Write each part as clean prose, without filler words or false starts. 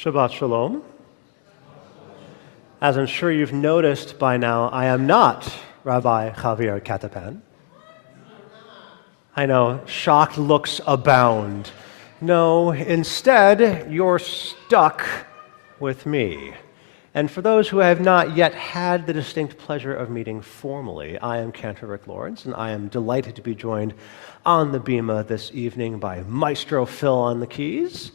Shabbat Shalom. As I'm sure you've noticed by now, I am not Rabbi Javier Catapan. I know, shocked looks abound. No, instead, you're stuck with me. And for those who have not yet had the distinct pleasure of meeting formally, I am Cantor Rick Lawrence, and I am delighted to be joined on the bima this evening by Maestro Phil on the keys.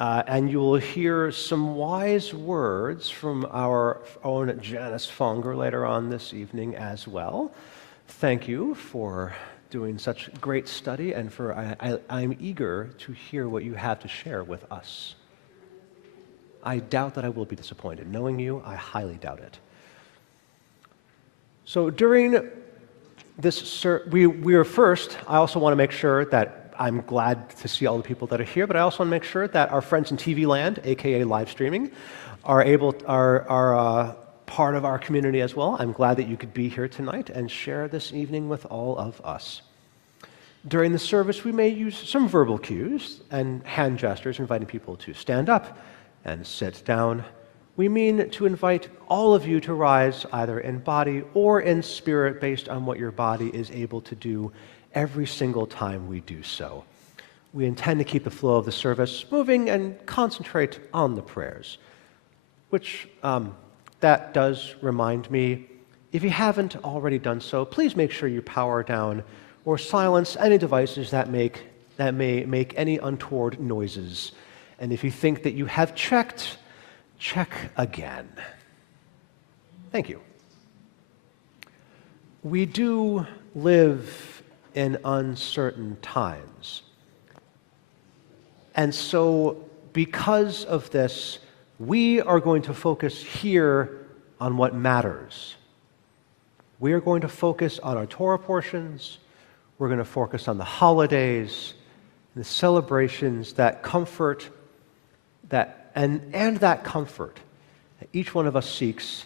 And you will hear some wise words from our own Janice Fonger later on this evening as well. Thank you for doing such great study, and I'm eager to hear what you have to share with us. I doubt that I will be disappointed. Knowing you, I highly doubt it. So during this, we are first, I also want to make sure that I'm glad to see all the people that are here, but I also want to make sure that our friends in TV land, aka live streaming, are part of our community as well. I'm glad that you could be here tonight and share this evening with all of us. During the service, we may use some verbal cues and hand gestures, inviting people to stand up and sit down. We mean to invite all of you to rise either in body or in spirit based on what your body is able to do every single time we do so. We intend to keep the flow of the service moving and concentrate on the prayers, which that does remind me, if you haven't already done so, please make sure you power down or silence any devices that may make any untoward noises. And if you think that you have checked, check again. Thank you. We do live in uncertain times. And so, because of this, we are going to focus here on what matters. We are going to focus on our Torah portions. We're going to focus on the holidays, the celebrations, that comfort, and that comfort that each one of us seeks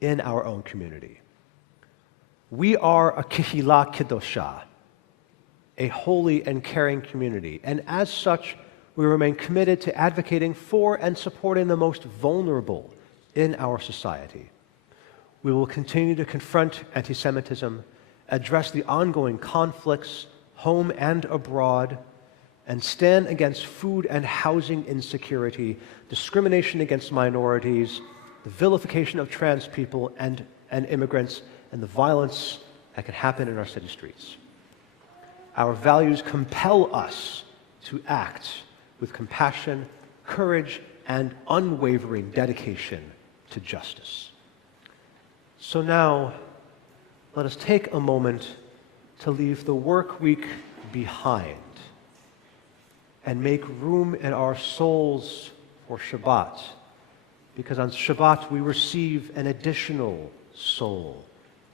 in our own community. We are a Kehillah Kedoshah, a holy and caring community, and as such, we remain committed to advocating for and supporting the most vulnerable in our society. We will continue to confront anti-Semitism, address the ongoing conflicts, home and abroad, and stand against food and housing insecurity, discrimination against minorities, the vilification of trans people and immigrants, and the violence that can happen in our city streets. Our values compel us to act with compassion, courage, and unwavering dedication to justice. So now, let us take a moment to leave the work week behind and make room in our souls for Shabbat, because on Shabbat we receive an additional soul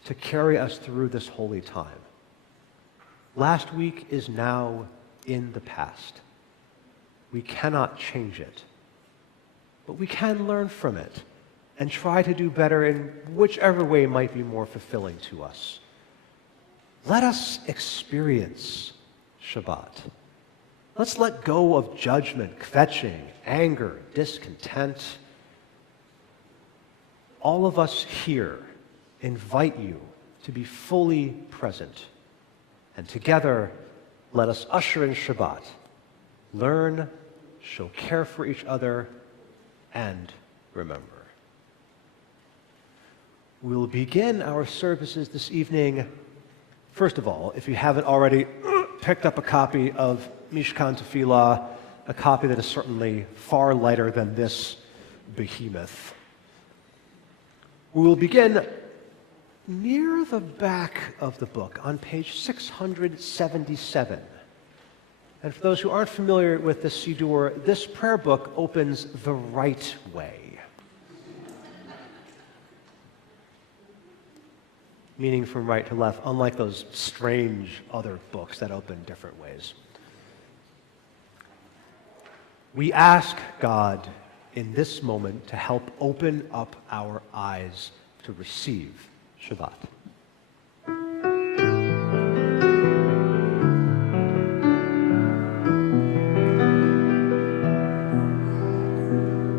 to carry us through this holy time. Last week is now in the past. We cannot change it, but we can learn from it and try to do better in whichever way might be more fulfilling to us. Let us experience Shabbat. Let's let go of judgment, kvetching, anger, discontent. All of us here invite you to be fully present. And together, let us usher in Shabbat, learn, show care for each other, and remember. We will begin our services this evening. First of all, if you haven't already picked up a copy of Mishkan Tefillah, a copy that is certainly far lighter than this behemoth. We will begin near the back of the book on page 677. And for those who aren't familiar with the Siddur, this prayer book opens the right way. Meaning from right to left, unlike those strange other books that open different ways. We ask God in this moment to help open up our eyes to receive Shabbat.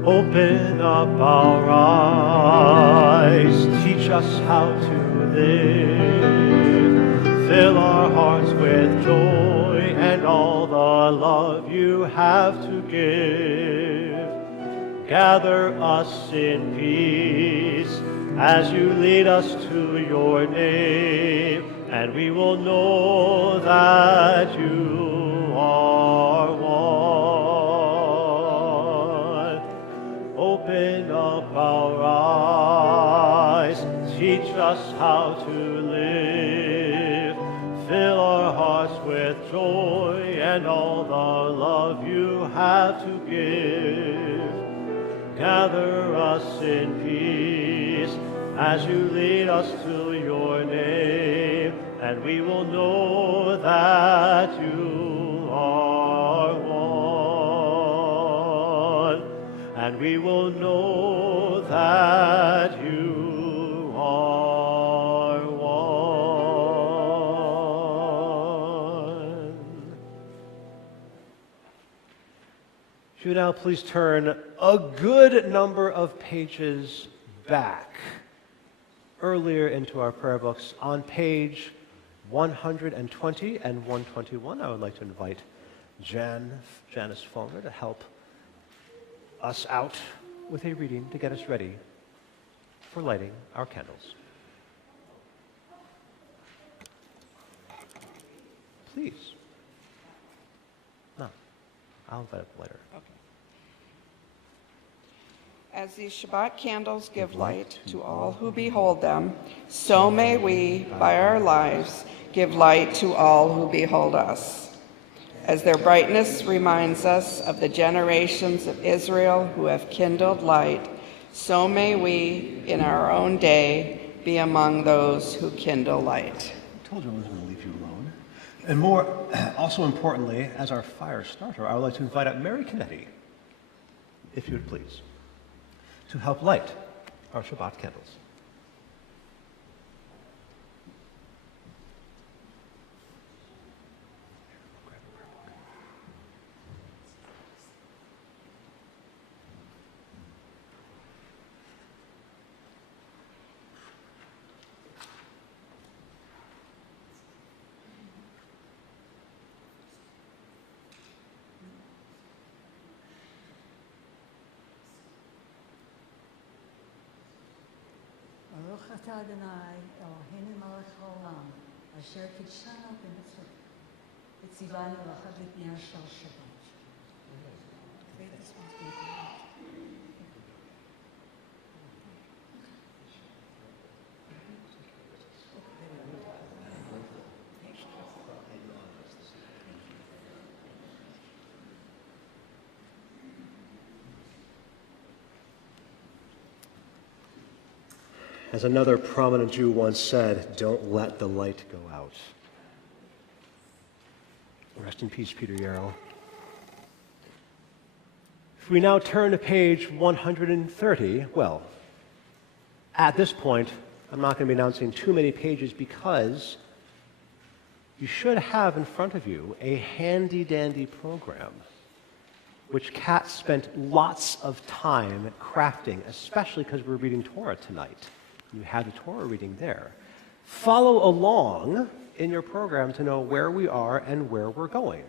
Open up our eyes, teach us how to live. Fill our hearts with joy and all the love you have to give. Gather us in peace as you lead us to your name, and we will know that you are one. Open up our eyes, teach us how to live. Fill our hearts with joy and all the love you have to give. Gather us in peace as you lead us to your name, and we will know that you are one. And we will know that you are one. If you now please turn a good number of pages back, earlier into our prayer books, on page 120 and 121, I would like to invite Janice Fulmer to help us out with a reading to get us ready for lighting our candles. Please. No, I'll invite up later. Okay. As these Shabbat candles give light to all who behold them, so may we, by our lives, give light to all who behold us. As their brightness reminds us of the generations of Israel who have kindled light, so may we, in our own day, be among those who kindle light. I told you I wasn't going to leave you alone. And also importantly, as our fire starter, I would like to invite up Mary Canetti, if you would please, to help light our Shabbat candles. ברוך אתה אדוני, אלוהינו מלך העולם, אשר קידשנו במצוות, וציוונו לאחד לפנייה של שבת. As another prominent Jew once said, don't let the light go out. Rest in peace, Peter Yarrow. If we now turn to page 130, well, at this point, I'm not going to be announcing too many pages because you should have in front of you a handy-dandy program which Kat spent lots of time crafting, especially because we're reading Torah tonight. You have the Torah reading there. Follow along in your program to know where we are and where we're going.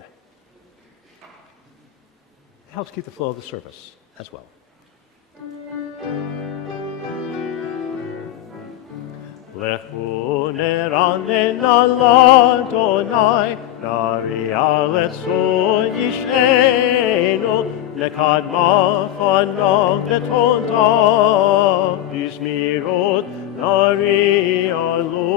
It helps keep the flow of the service as well. Lechu neranen al Adonai, nari aletzon yishenu, lekadma fanav betonta, bizmirot nari alo.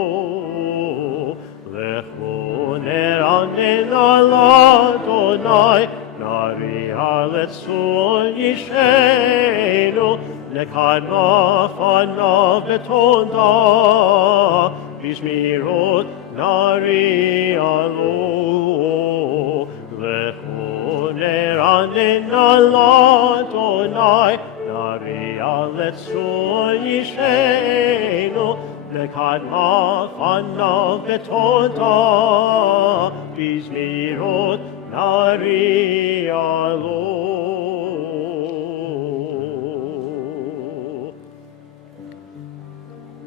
Lechu neranen al Adonai, nari aletzon yishenu, lekadma fanav betonda, bizmirot nari alo. Lechu neranen al Adonai, nari aletzon yishenu, lekadma fanav betonda, bizmirot nari alo.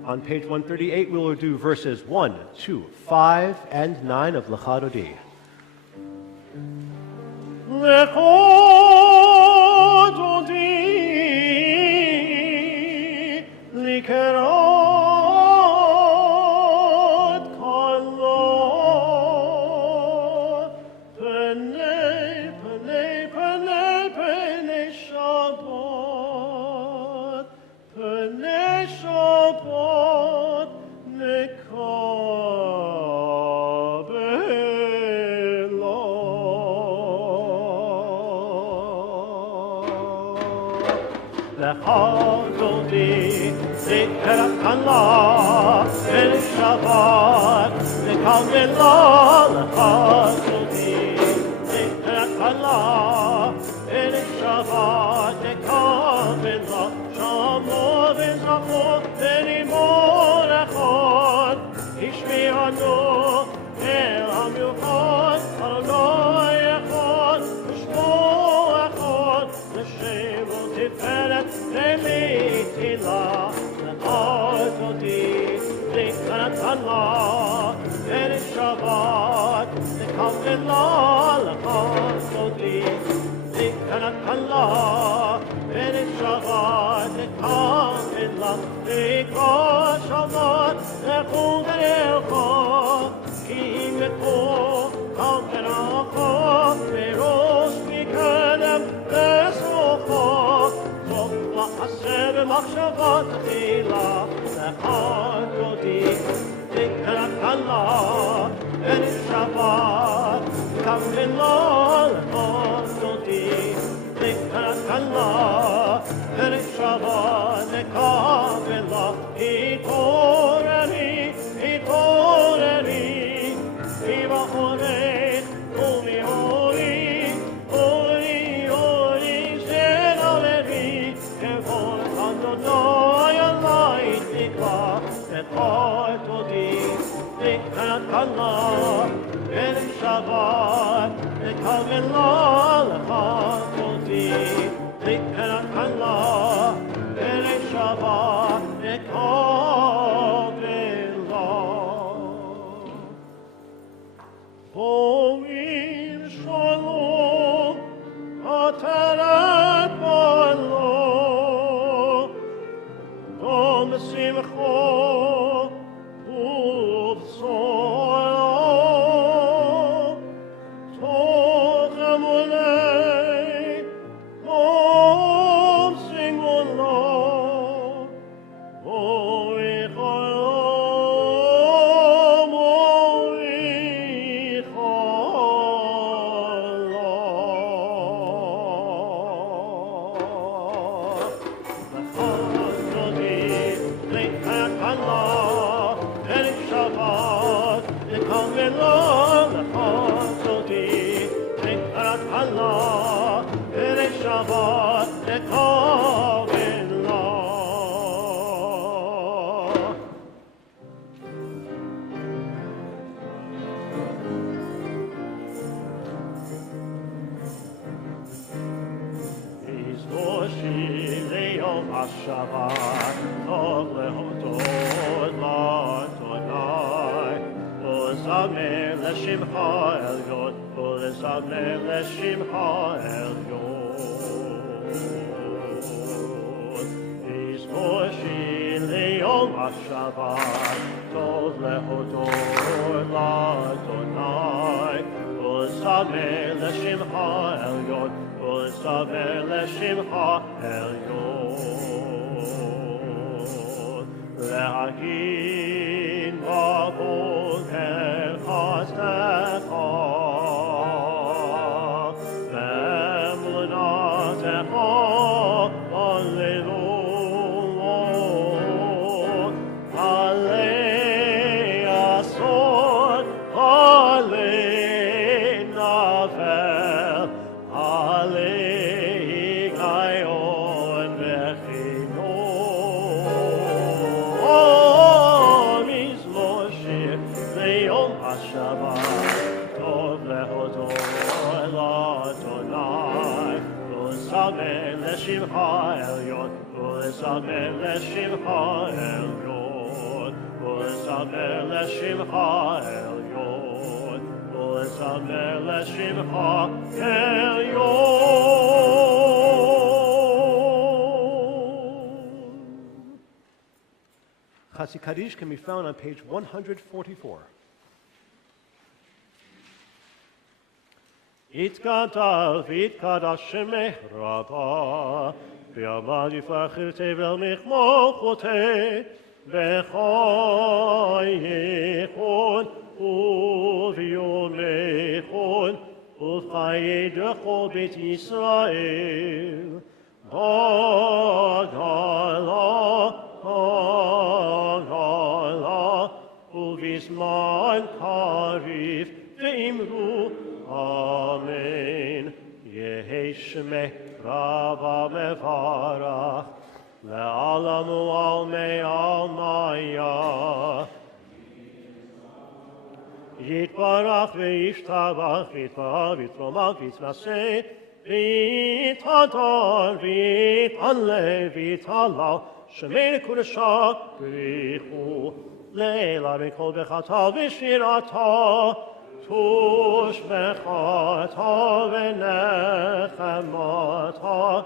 On page 138, we will do verses 1, 2, 5, and 9 of Lecha Dodi. Allah, el Shabbat, lekalmelah, lechazodi, Allah, el Shabbat, lekalmelah, shamo v'zacho, v'rimor echad, ishmi'anu, el am yuchad, Adonai echad, shmo echad, l'shem u'tiferet, le'mitila, Allah, el Shabbat, lekalmelah, lechazodi, Allah, el Shabbat, lekalmelah, lekol Shabbat, lechum v'recha, ki meto, kal v'racha, v'rosh mikedem, v'esrocha, tov la'aseh v'machshavat tchila, lechazodi, Allah, el Shabbat, lekalmelah, lechazodi, Allah, el Shabbat, lekalmelah, itoreni, ivachoret, umiori, ori, shenaleri, kevod Adonai Alai tikva, lechazodi, Allah, el Shabbat, lekalmelah, lechazodi, Allah, el Shabbat, lekalmelah. Omim shalom, atarat balo, dom simcho, Shabbat, tov lehodot l'Adonai, u'zamer l'shimcha elyon, u'zamer l'shimcha elyon. Yizmoshi leyom ha'Shabbat, tov lehodot l'Adonai, u'zamer l'shimcha elyon, u'zamer l'shimcha elyon. Le'akin ba'bon el chastecha, ve'emlunatecha alelot, alei asot, alei navel, alei gayon v'chinot. Shabbat, tov lehodot l'Adonai, u'zamer l'shimcha elyon, u'zamer l'shimcha elyon. וזמר לשמך עליון, וזמר לשמך עליון. Chatzi Kaddish can be found on page 144. יתגדל ויתקדש שמך רבה, ויאמר יפאר תבל מחמוכותי, בחייכון וביומכון ובחיי דכל בית ישראל. הגלה ובזמן קריב ואמרו אמן. יהי שמך רבה מברך לעולם ועלמי עלמיה. יתברך וישתבח ויתפאר ויתרומם ויתנשא ויתהדר ויתעלה ויתהלל שמי לקודשה בריחו לילה מכל בחטא ושירתה תושבחתה ונחמתה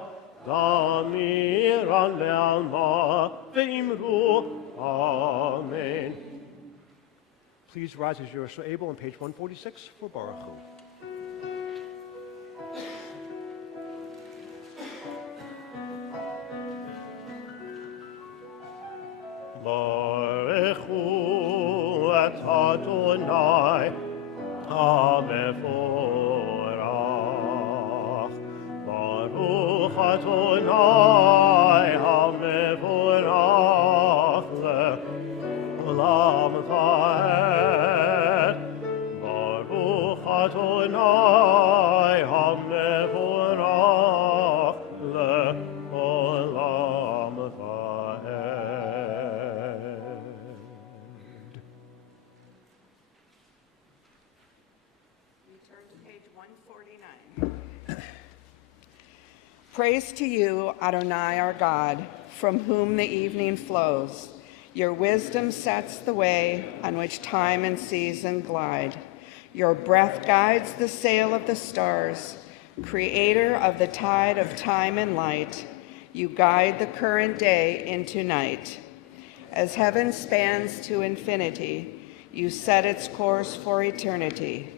דמירן לעלמה ואמרו אמן. Please rise as you are so able on page 146 for Baruch Hu. Baruch Hu et Adonai HaMevorach. Baruch Adonai HaMevorach le'olam va'ed. Baruch Adonai HaMevorach le'olam va'ed. We turn to page 149. Praise to you, Adonai our God, from whom the evening flows. Your wisdom sets the way on which time and season glide. Your breath guides the sail of the stars. Creator of the tide of time and light, you guide the current day into night. As heaven spans to infinity, you set its course for eternity.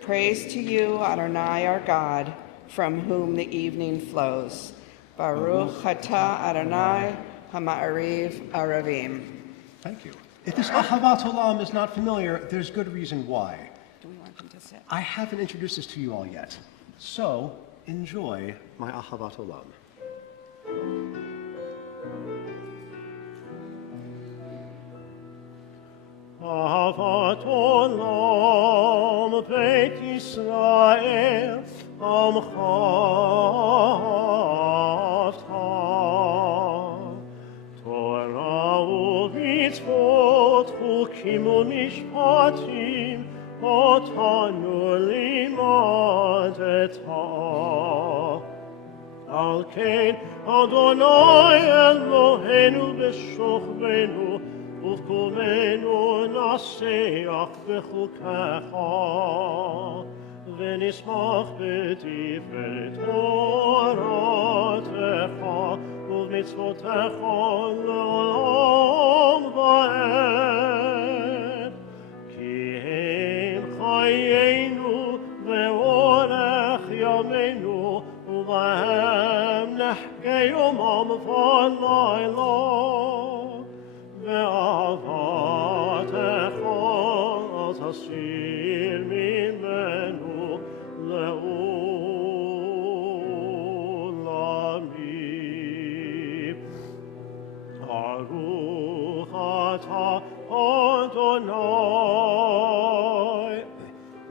Praise to you, Adonai our God, from whom the evening flows. Baruch atah Adonai Hama'ariv Aravim. Thank you. If this Ahavat Olam is not familiar, there's good reason why. Do we want them to sit? I haven't introduced this to you all yet, so enjoy my Ahavat Olam. Ahavat olam beit Yisrael amcha avta. Torah u'mitzvot chukim u'mishpatim otanu limadeta. Al kein Adonai Eloheinu b'shochvenu ובקומנו נשיח בחוקיך ונשמח בדברי תורתך ובמצוותיך לעולם ועד. כי הם חיינו ואורך ימינו ובהם נחכה יומם ולילה. ואהבתך אל תסיר ממנו לעולמים. ברוך אתה אדוני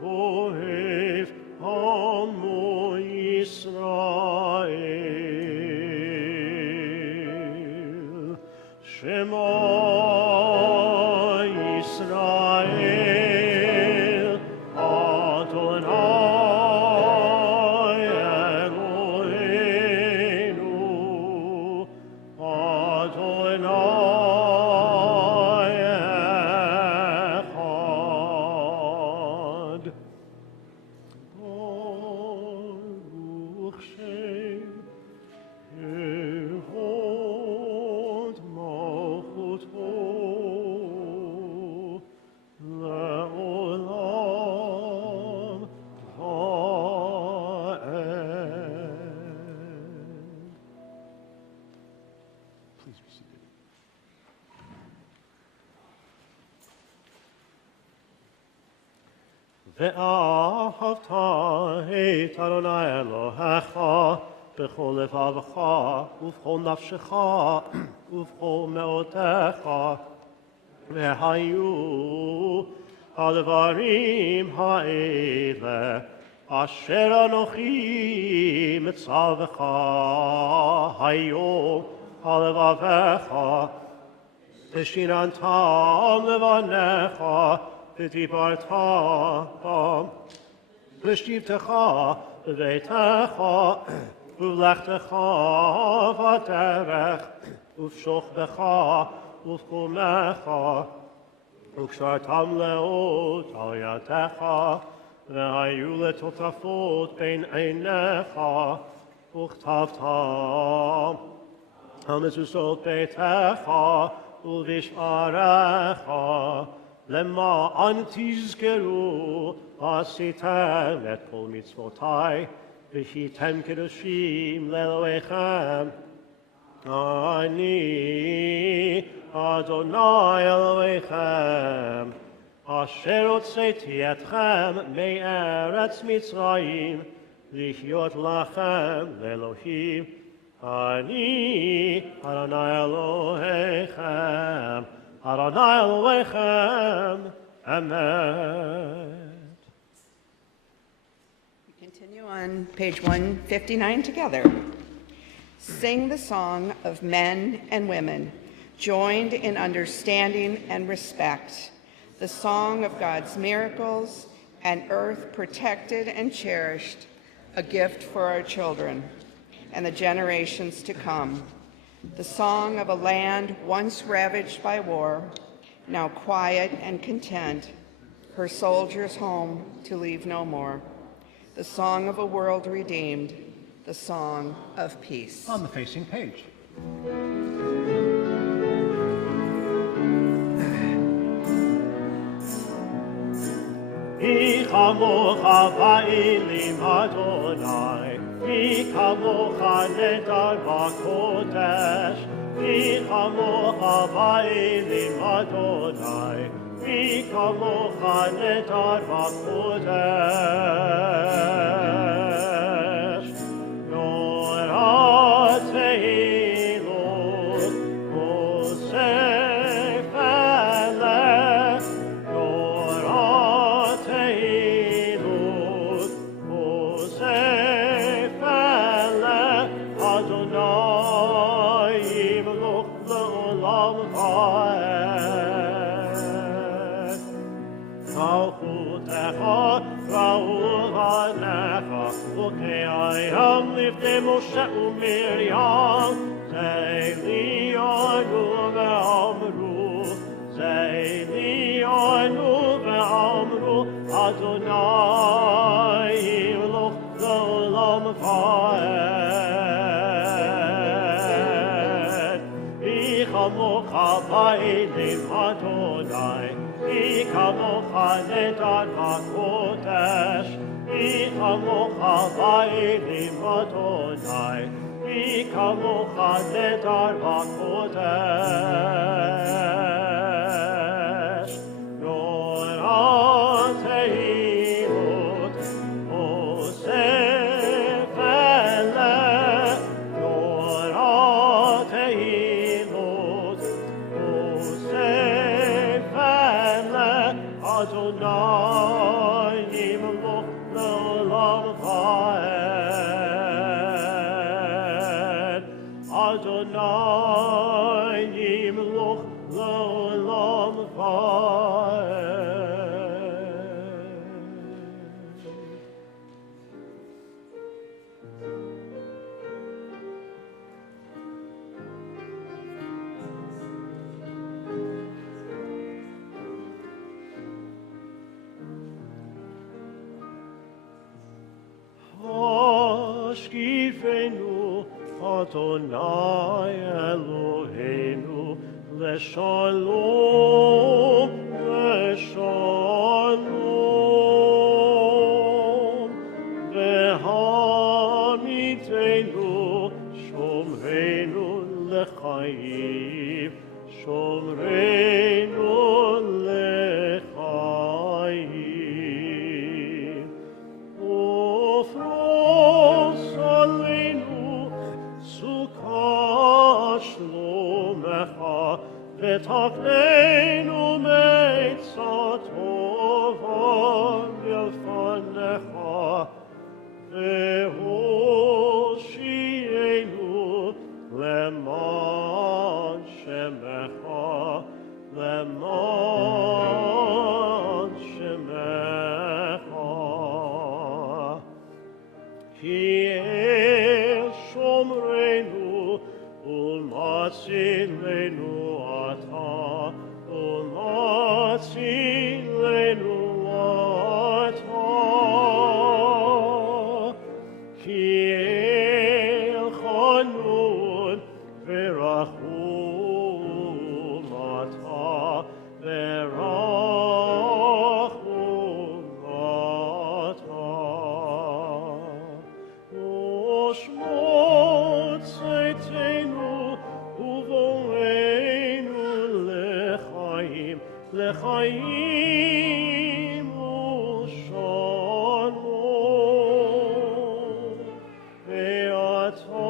אוהב עמו ישראל. שמע ישראל, אדוני אלוהינו, אדוני ואהבת את אדוני אלוהיך בכל לבבך ובכל נפשך ובכל מאודך, והיו הדברים האלה אשר אנוכי מצווך היום על לבביך, ושיננתם לבניך ודיברת בם, ושבתך בביתך ובלכתך בדרך ובשוכבך ובקומך, וקשרתם לאות על ידיך, והיו לטוטפות בין עיניך, וכתבתם על מזוזות ביתך ובשעריך, למען תזכרו עשיתם את כל מצוותי, והייתם קדושים לאלוהיכם. אני אדוני אלוהיכם, אשר הוצאתי אתכם מארץ מצרים, לחיות לכם לאלוהים. אני אדוני אלוהיכם, אדוני אלוהיכם, אמן. We continue on page 159 together. Sing the song of men and women, joined in understanding and respect, the song of God's miracles, and earth protected and cherished, a gift for our children and the generations to come, the song of a land once ravaged by war, now quiet and content, her soldiers home to leave no more, the song of a world redeemed, the song of peace. On the facing page. מי כמוך באלים אדוני, מי כמוך נדר בקודש, מי כמוך באלים אדוני, מי כמוך נדר בקודש. נורא תהילות כוסף אלך, נורא תהילות כוסף אלך, אדוני ימלוך לעולם ועד. מלכותך ראו עיניך, וכהים לפני משה ומרים, זה ליאנו ואמרו, זה ליאנו ואמרו, אדוני ימלוך לעולם ועד. מי כמוך באלים אדוני, מי כמוך נדר בקודש, מי כמוך באלים אדוני, מי כמוך נדר בקודש. נורא תהילות כוסף אלך, נורא תהילות כוסף אלך, אדוני ימלוך לעולם ועד. אדוני ימלוך לעולם ועד. השקיפנו אדוני אלוהינו לשלום, לשלום, והעמידנו שומרנו לחיים, שומרנו לחיים. Einu meitzatovon bilfanecha, Vehoshienu leman shemecha, leman shemecha. Ki el shomreinu ulmatzilenu ata, ulmatzilenu ata. Ki el chanun verachum ata, verachum ata. Oshmot tzitenu uvoenu lechaim, lechaim ushalom. Ve'ata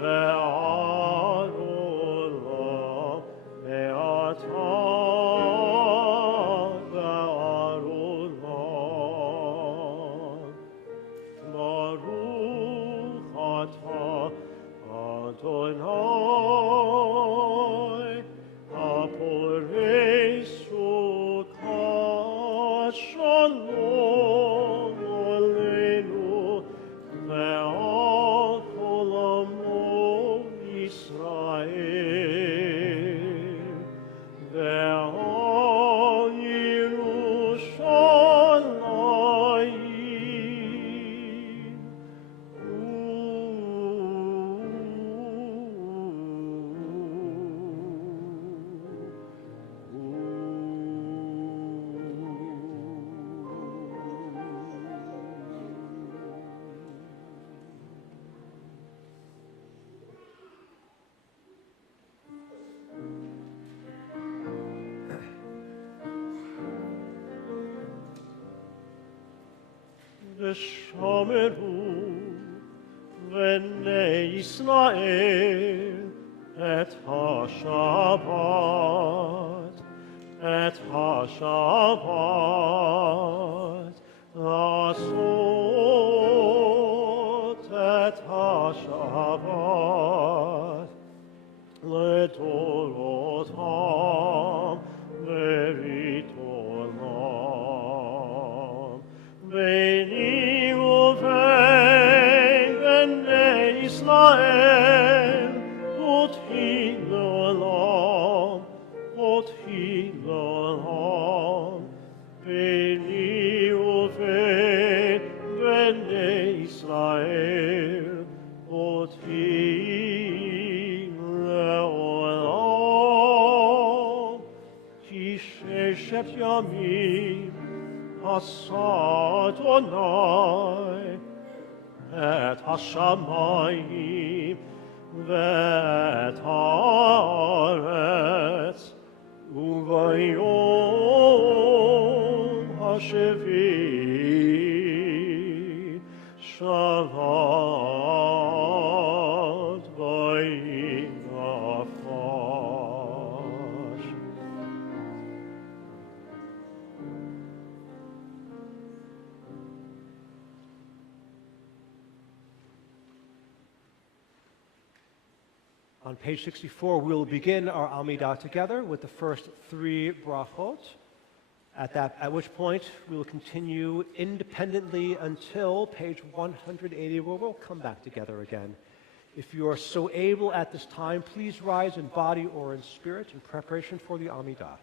ve'ad olam, ve'ata ve'ad olam. Baruch atah Adonai, haporei sukkot shalom aleinu, ve'al kol amo Yisrael, ve'al Yerushalayim. V'shomeru v'nei Yisrael et ha-Shabbat, לעשות את השבת לדורותם ברית עולם. ביני ובין בני ישראל אותי לעולם, אותי לעולם. ביני ובין בני ישראל אותי לעולם. כי ששת ימים עשה אדוני את השמיים ואת הארץ, וביום השביעי שבת וינפש. On page 64, we will begin our Amidah together with the first three brachot, at which point we will continue independently until page 180, where we'll come back together again. If you are so able at this time, please rise in body or in spirit in preparation for the Amidah.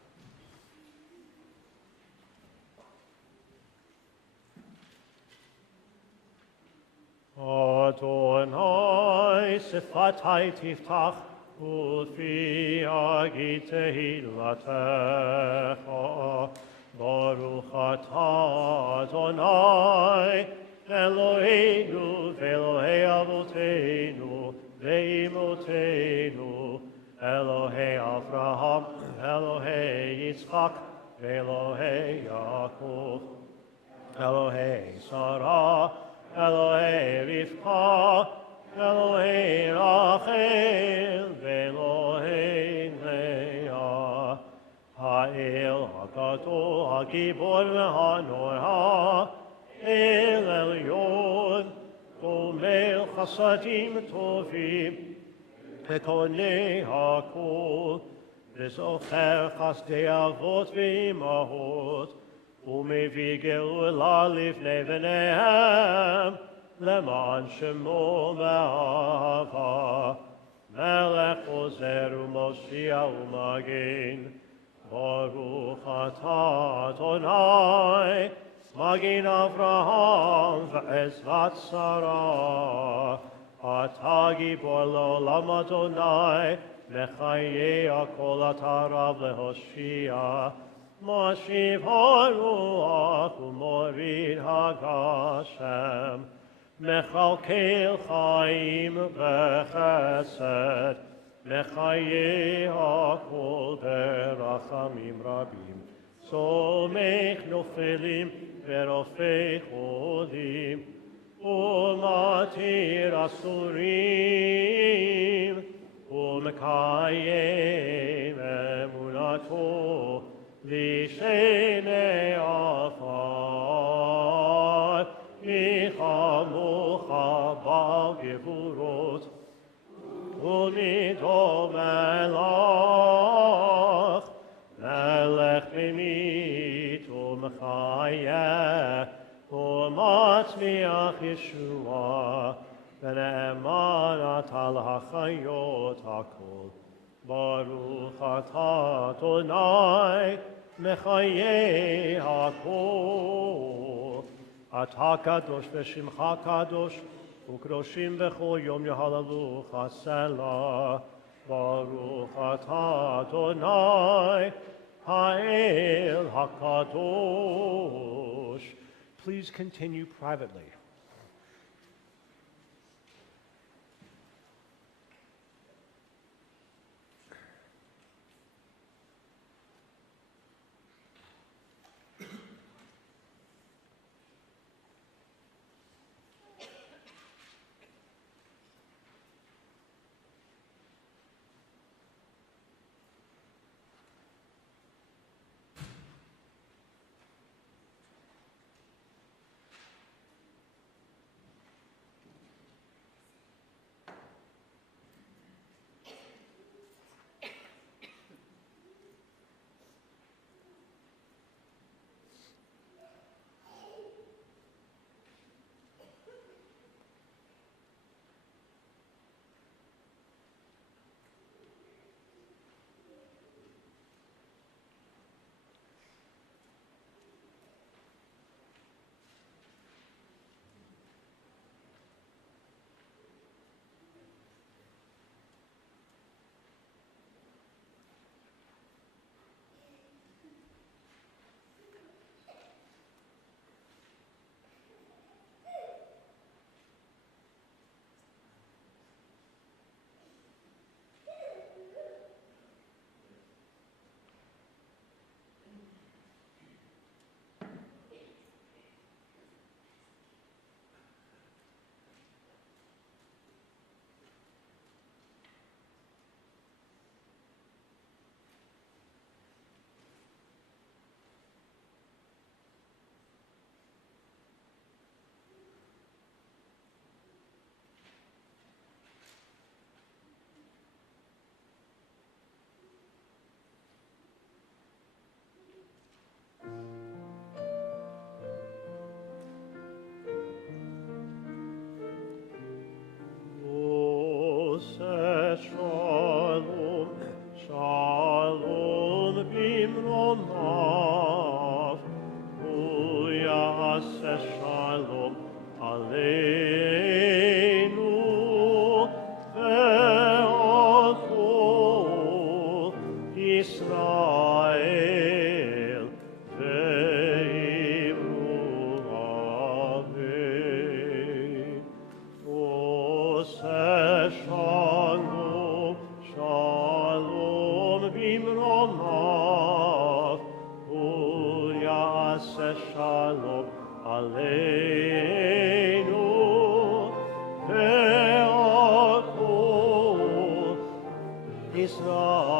Adonai sifatai tiftach ufi agi tehilatecha. Baruch atah Adonai Eloheinu ve'Elohei avoteinu ve'imotenu, Elohei Avraham, Elohei Yitzchak, ve'Elohei Yaakov, Elohei Sarah, Elohei Rivka, Elohei Rachel, ve'Elohei הגיבור והנורא, אל עליון, גומל חסדים טובים, וקונה הכל, וזוכר חסדי אבות ואמהות, ומביא גאולה לפני בניהם, למען שמו ואהבה. מלך עוזר ומושיע ומגן, ברוך אתה אדוני, מגן אברהם ועזרת שרה. אתה גיבור לעולם אדוני, מחיי הכל אתה רב להושיע. משיב הרוח ומוריד הגשם, מכלכל חיים וחסד, מחיי הכל ברחמים רבים. סומך נופלים ורופא חולים, ומתיר אסורים, ומקיים אמונתו לשני עפר. יחמוך בעל גבורות, ומיתו מלך, מלך ממית ומחיה, ומצמיח ישועה, ונאמן אתה להחיות הכל. ברוך אתה אדוני, מחיי הכל. אתה קדוש ושמך קדוש, וקדושים בכל יום יהללוך סלה. ברוך אתה אדוני, האל הקדוש. Please continue privately.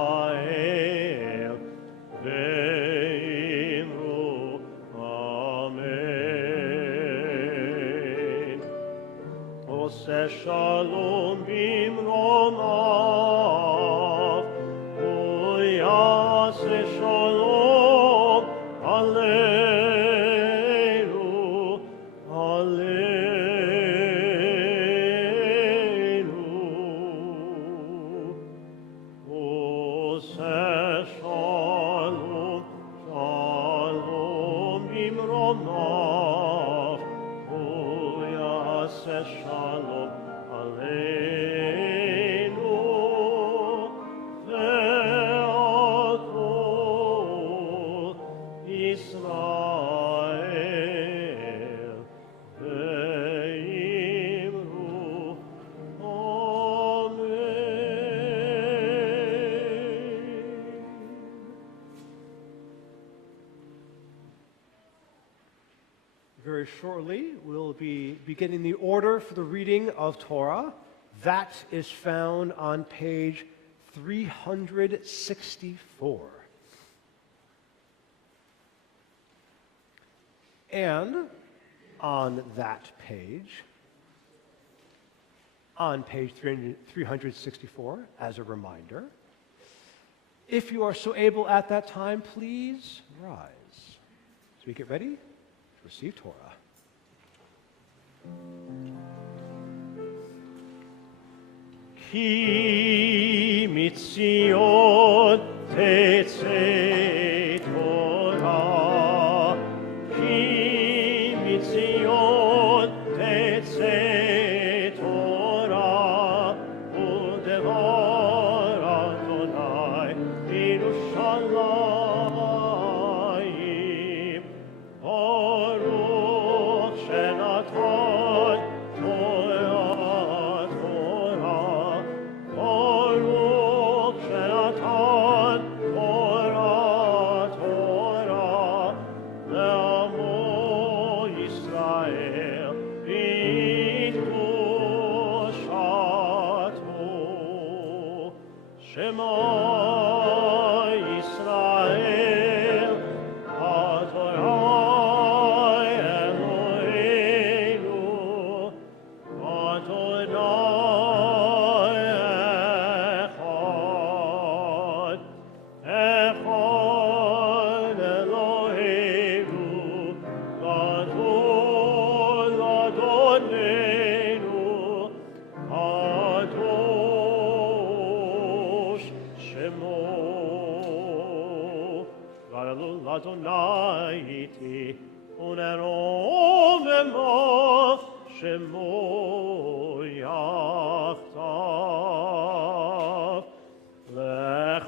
Israel, ve'imru עושה שלום במרומיו, הוא יעשה שלום עלינו, עלינו. עושה שלום, שלום במרומיו, הוא יעשה שלום עלינו, ועל כל ישראל, ואמרו אמן. Very shortly, we'll be beginning the order for the reading of Torah. That is found on page 364. And on that page, on page 364, as a reminder, if you are so able at that time, please rise. So we get ready to receive Torah. כי מציון תצא תורה, כי מציון תצא תורה, ודבר אדוני בירושלים. ברוך שנתן תורה, תורה, ברוך שנתן תורה, תורה, לעמו ישראל בקדושתו. שמע ישראל, אדוני אלוהינו, אדוני אחד, אחד אלוהינו, גדול אדוננו, קדוש שמו. גדול אדוני איתי, ונרוממו שמו יחדיו. לך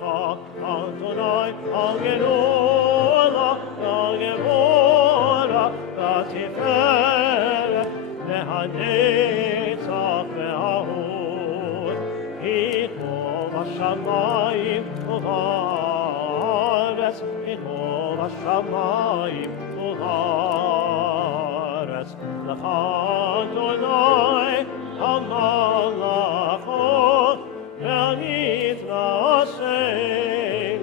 אדוני הגדולה, הגבורה, והתפארת, והנצח וההוד. כי טוב השמיים ובארץ, כי טוב השמיים ובארץ. לך אדוני המלאכות, והמתנשא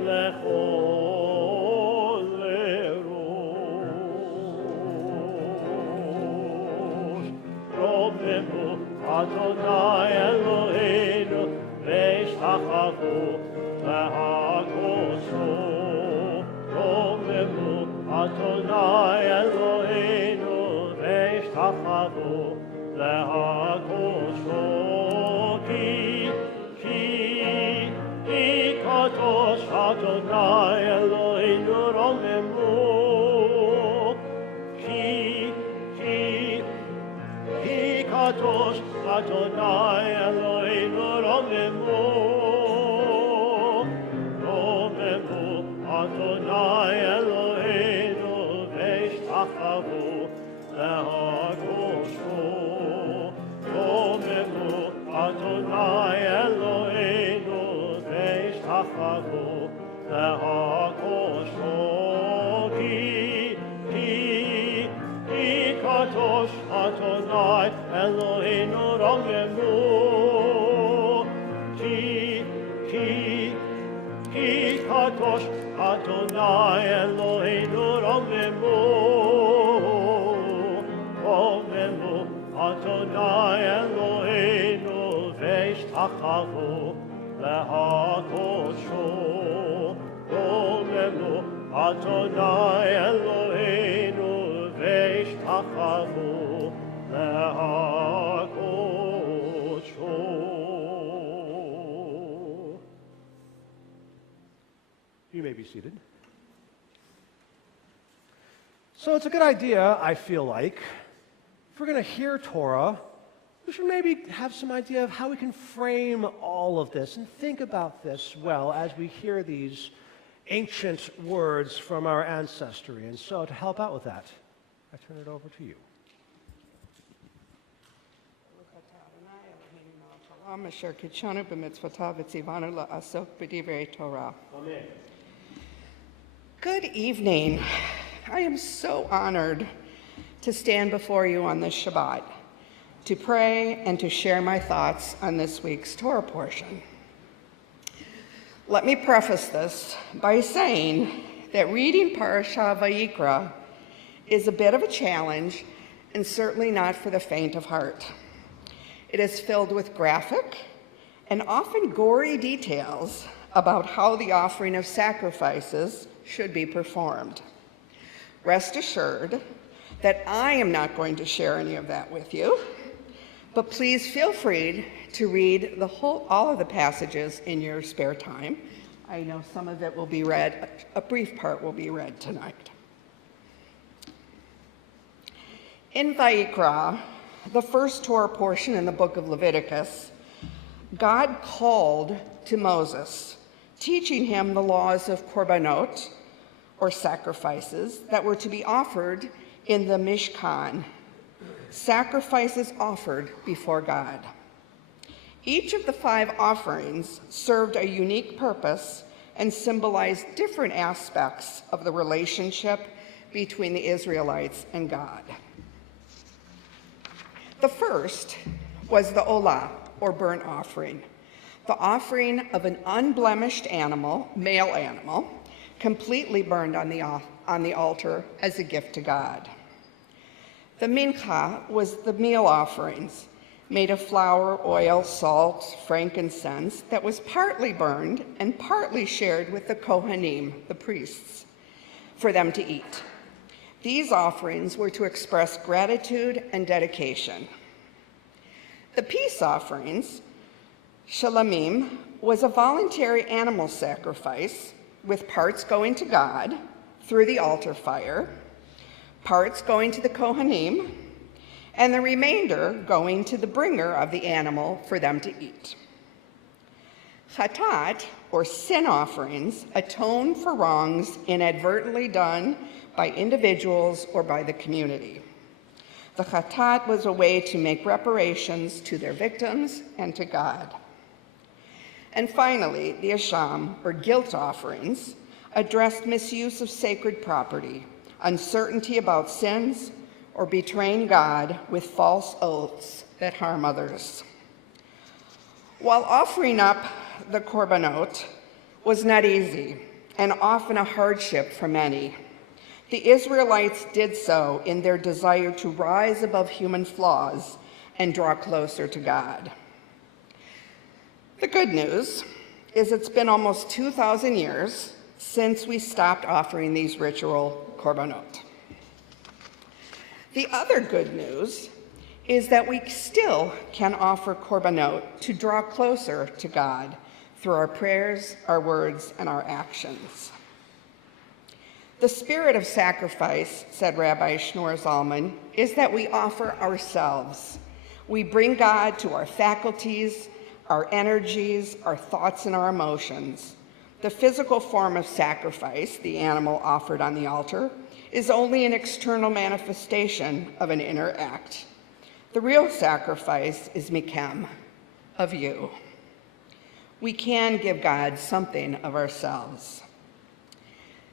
לכל לראש. רוממו אדוני אלוהינו, והשתחוו להקדשו. רוממו אדוני אלוהינו, והשתחוו להקדשו. כי קדוש אדוני אלוהינו, רוממו. כי קדוש אדוני אלוהינו, רוממו. רוממו אדוני אלוהינו, והשתחוו להקדשו. רוממו אדוני אלוהינו, והשתחוו להקדשו. כי קדוש אדוני אלוהינו, רוממו. כי קדוש אדוני אלוהינו, רוממו. רוממו אדוני אלוהינו, תחרו להקודשו רוממו אדוני אלוהינו והשתחוו להקודשו. You may be seated. So it's a good idea, I feel like, if we're going to hear Torah, we should maybe have some idea of how we can frame all of this and think about this well as we hear these ancient words from our ancestry. And so to help out with that, I turn it over to you. אשר קידשנו במצוותיו וציוונו לעסוק בדברי תורה. Amen. Good evening. I am so honored to stand before you on this Shabbat, to pray and to share my thoughts on this week's Torah portion. Let me preface this by saying that reading Parashah Vayikra is a bit of a challenge and certainly not for the faint of heart. It is filled with graphic and often gory details about how the offering of sacrifices should be performed. Rest assured that I am not going to share any of that with you, but please feel free to read all of the passages in your spare time. I know some of it will be read, a brief part will be read tonight. In Vayikra, the first Torah portion in the book of Leviticus, God called to Moses, teaching him the laws of korbanot, or sacrifices, that were to be offered in the Mishkan, sacrifices offered before God. Each of the 5 offerings served a unique purpose and symbolized different aspects of the relationship between the Israelites and God. The first was the olah, or burnt offering, the offering of an unblemished animal, male animal, completely burned on the altar as a gift to God. The mincha was the meal offerings, made of flour, oil, salt, frankincense, that was partly burned and partly shared with the Kohanim, the priests, for them to eat. These offerings were to express gratitude and dedication. The peace offerings, shalamim, was a voluntary animal sacrifice with parts going to God through the altar fire, parts going to the Kohanim, and the remainder going to the bringer of the animal for them to eat. Chatat, or sin offerings, atone for wrongs inadvertently done by individuals or by the community. The chatat was a way to make reparations to their victims and to God. And finally, the asham, or guilt offerings, addressed misuse of sacred property, uncertainty about sins, or betraying God with false oaths that harm others. While offering up the korbanot was not easy and often a hardship for many, the Israelites did so in their desire to rise above human flaws and draw closer to God. The good news is it's been almost 2,000 years since we stopped offering these ritual korbanot. The other good news is that we still can offer korbanot to draw closer to God through our prayers, our words, and our actions. The spirit of sacrifice, said Rabbi Shneur Zalman, is that we offer ourselves. We bring God to our faculties, our energies, our thoughts, and our emotions. The physical form of sacrifice, the animal offered on the altar, is only an external manifestation of an inner act. The real sacrifice is mikem, of you. We can give God something of ourselves.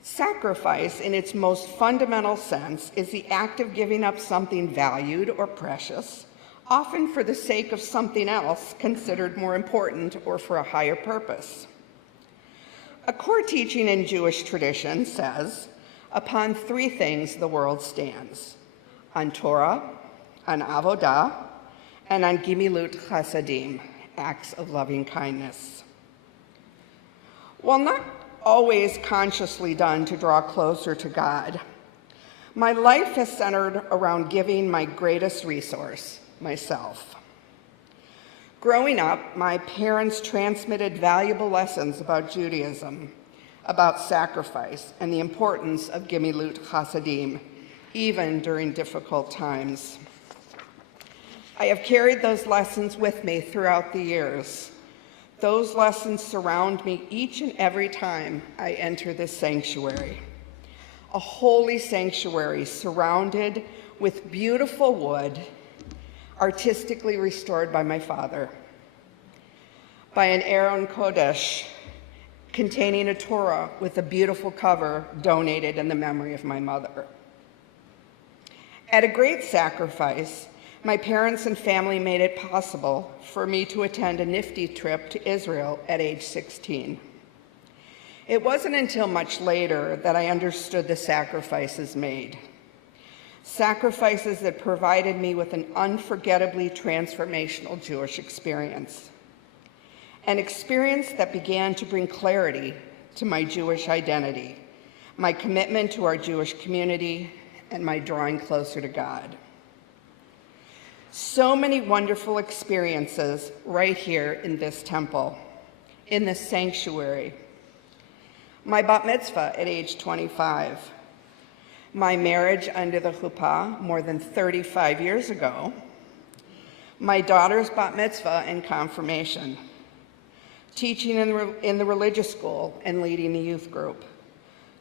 Sacrifice, in its most fundamental sense, is the act of giving up something valued or precious, often for the sake of something else considered more important or for a higher purpose. A core teaching in Jewish tradition says, upon 3 things the world stands: on Torah, on Avodah, and on Gimilut Chasadim, acts of loving kindness. While not always consciously done to draw closer to God, my life has centered around giving my greatest resource, myself. Growing up, my parents transmitted valuable lessons about Judaism, about sacrifice, and the importance of gemilut chasadim, even during difficult times. I have carried those lessons with me throughout the years. Those lessons surround me each and every time I enter this sanctuary. A holy sanctuary surrounded with beautiful wood, artistically restored by my father, by an Aron Kodesh containing a Torah with a beautiful cover donated in the memory of my mother. At a great sacrifice, my parents and family made it possible for me to attend a nifty trip to Israel at age 16. It wasn't until much later that I understood the sacrifices made. Sacrifices that provided me with an unforgettably transformational Jewish experience. An experience that began to bring clarity to my Jewish identity, my commitment to our Jewish community, and my drawing closer to God. So many wonderful experiences right here in this temple, in this sanctuary. My bat mitzvah at age 25, my marriage under the chuppah more than 35 years ago, my daughter's bat mitzvah and confirmation, teaching in the religious school and leading the youth group,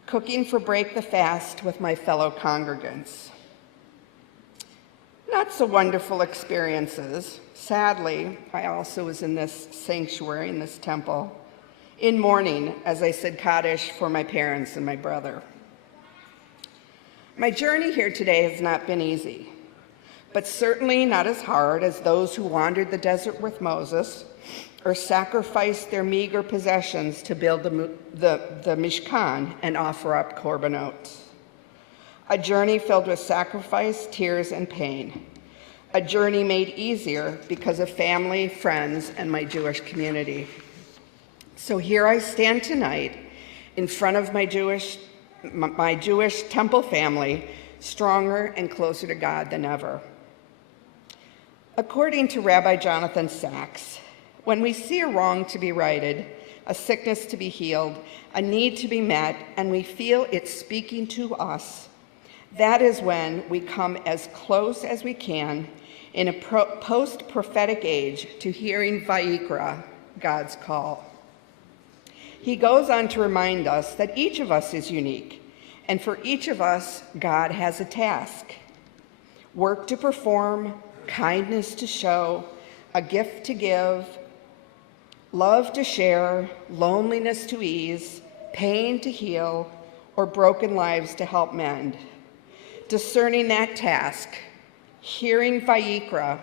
cooking for Break the Fast with my fellow congregants. Not so wonderful experiences. Sadly, I also was in this sanctuary, in this temple, in mourning as I said Kaddish for my parents and my brother. My journey here today has not been easy, but certainly not as hard as those who wandered the desert with Moses or sacrificed their meager possessions to build the Mishkan and offer up korbanot. A journey filled with sacrifice, tears, and pain. A journey made easier because of family, friends, and my Jewish community. So here I stand tonight in front of my Jewish temple family, stronger and closer to God than ever. According to Rabbi Jonathan Sachs, when we see a wrong to be righted, a sickness to be healed, a need to be met, and we feel it speaking to us, that is when we come as close as we can in a post-prophetic age to hearing Vayikra, God's call. He goes on to remind us that each of us is unique, and for each of us, God has a task. Work to perform, kindness to show, a gift to give, love to share, loneliness to ease, pain to heal, or broken lives to help mend. Discerning that task, hearing Vayikra,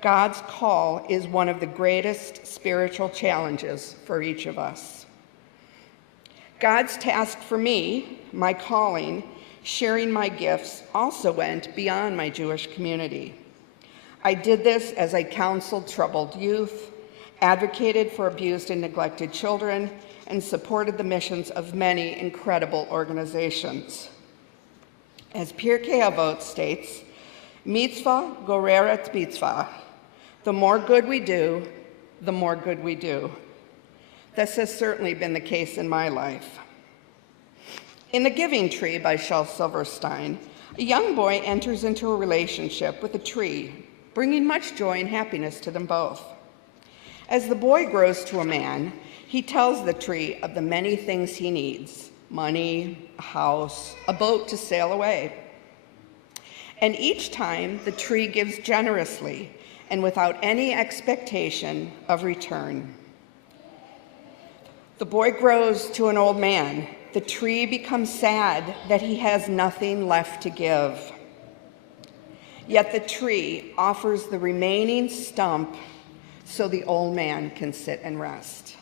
God's call is one of the greatest spiritual challenges for each of us. God's task for me, my calling, sharing my gifts, also went beyond my Jewish community. I did this as I counseled troubled youth, advocated for abused and neglected children, and supported the missions of many incredible organizations. As Pirkei Avot states, mitzvah goreret mitzvah. The more good we do, the more good we do. This has certainly been the case in my life. In The Giving Tree by Shel Silverstein, a young boy enters into a relationship with a tree, bringing much joy and happiness to them both. As the boy grows to a man, he tells the tree of the many things he needs: money, a house, a boat to sail away. And each time, the tree gives generously and without any expectation of return. The boy grows to an old man. The tree becomes sad that he has nothing left to give. Yet the tree offers the remaining stump so the old man can sit and rest.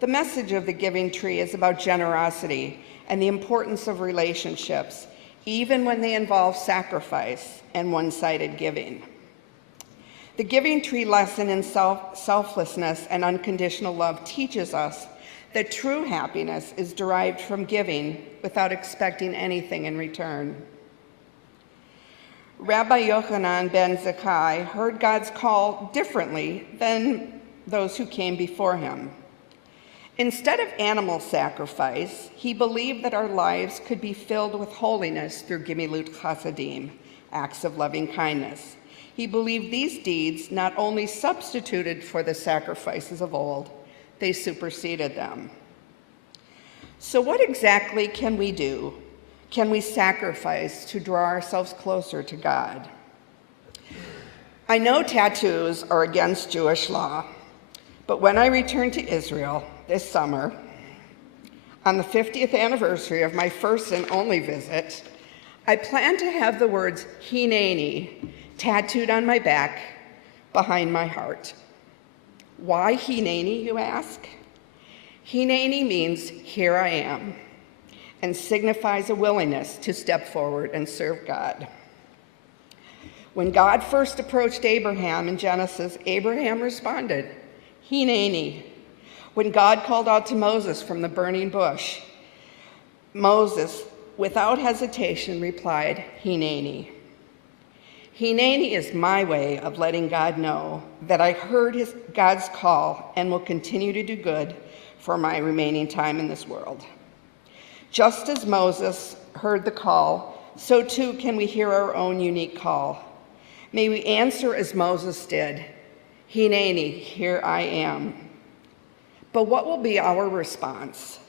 The message of the Giving Tree is about generosity and the importance of relationships, even when they involve sacrifice and one-sided giving. The Giving Tree lesson in selflessness and unconditional love teaches us that true happiness is derived from giving without expecting anything in return. Rabbi Yochanan ben Zakkai heard God's call differently than those who came before him. Instead of animal sacrifice, he believed that our lives could be filled with holiness through gimilut chasadim, acts of loving kindness. He believed these deeds not only substituted for the sacrifices of old, they superseded them. So what exactly can we do? Can we sacrifice to draw ourselves closer to God? I know tattoos are against Jewish law, but when I returned to Israel this summer, on the 50th anniversary of my first and only visit, I plan to have the words Hineni tattooed on my back behind my heart. Why Hineni, you ask? Hineni means here I am, and signifies a willingness to step forward and serve God. When God first approached Abraham in Genesis, Abraham responded, Hineni. When God called out to Moses from the burning bush, Moses, without hesitation, replied, Hineni. Hineni is my way of letting God know that I heard God's call and will continue to do good for my remaining time in this world. Just as Moses heard the call, so too can we hear our own unique call. May we answer as Moses did, Hineni, here I am. But what will be our response?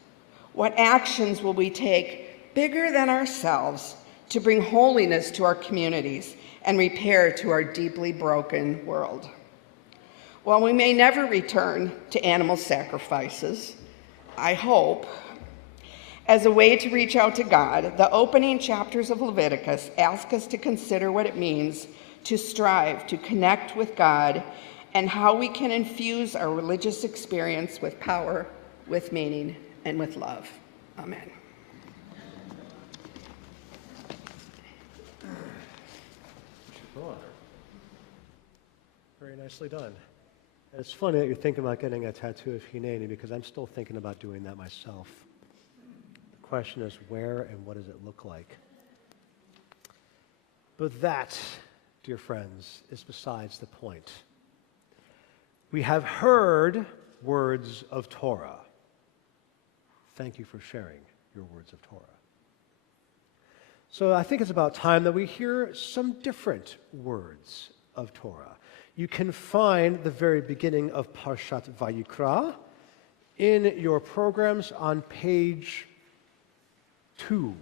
What actions will we take bigger than ourselves to bring holiness to our communities and repair to our deeply broken world? While we may never return to animal sacrifices, I hope, as a way to reach out to God, the opening chapters of Leviticus ask us to consider what it means to strive to connect with God and how we can infuse our religious experience with power, with meaning, and with love. Amen. Sure. Very nicely done. And it's funny that you're thinking about getting a tattoo of Hineni because I'm still thinking about doing that myself. The question is where and what does it look like? But that, dear friends, is besides the point. We have heard words of Torah. Thank you for sharing your words of Torah. So I think it's about time that we hear some different words of Torah. You can find the very beginning of Parshat Vayikra in your programs on page 2.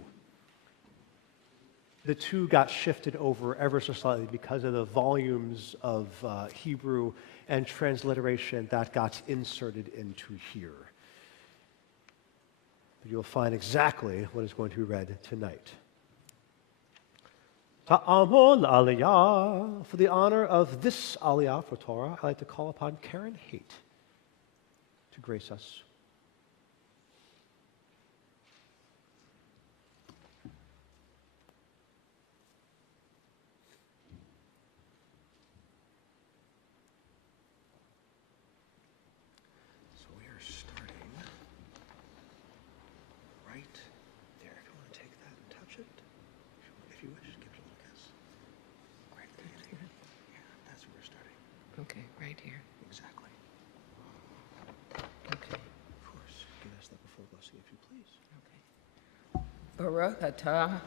The 2 got shifted over ever so slightly because of the volumes of Hebrew and transliteration that got inserted into here. But you'll find exactly what is going to be read tonight. Ta'amol aliyah. For the honor of this aliyah for Torah, I'd like to call upon Karen Haight to grace us. Okay, right here. Exactly. Okay. Of course. Give us that before blessing, if you please. Okay. Baruch atah.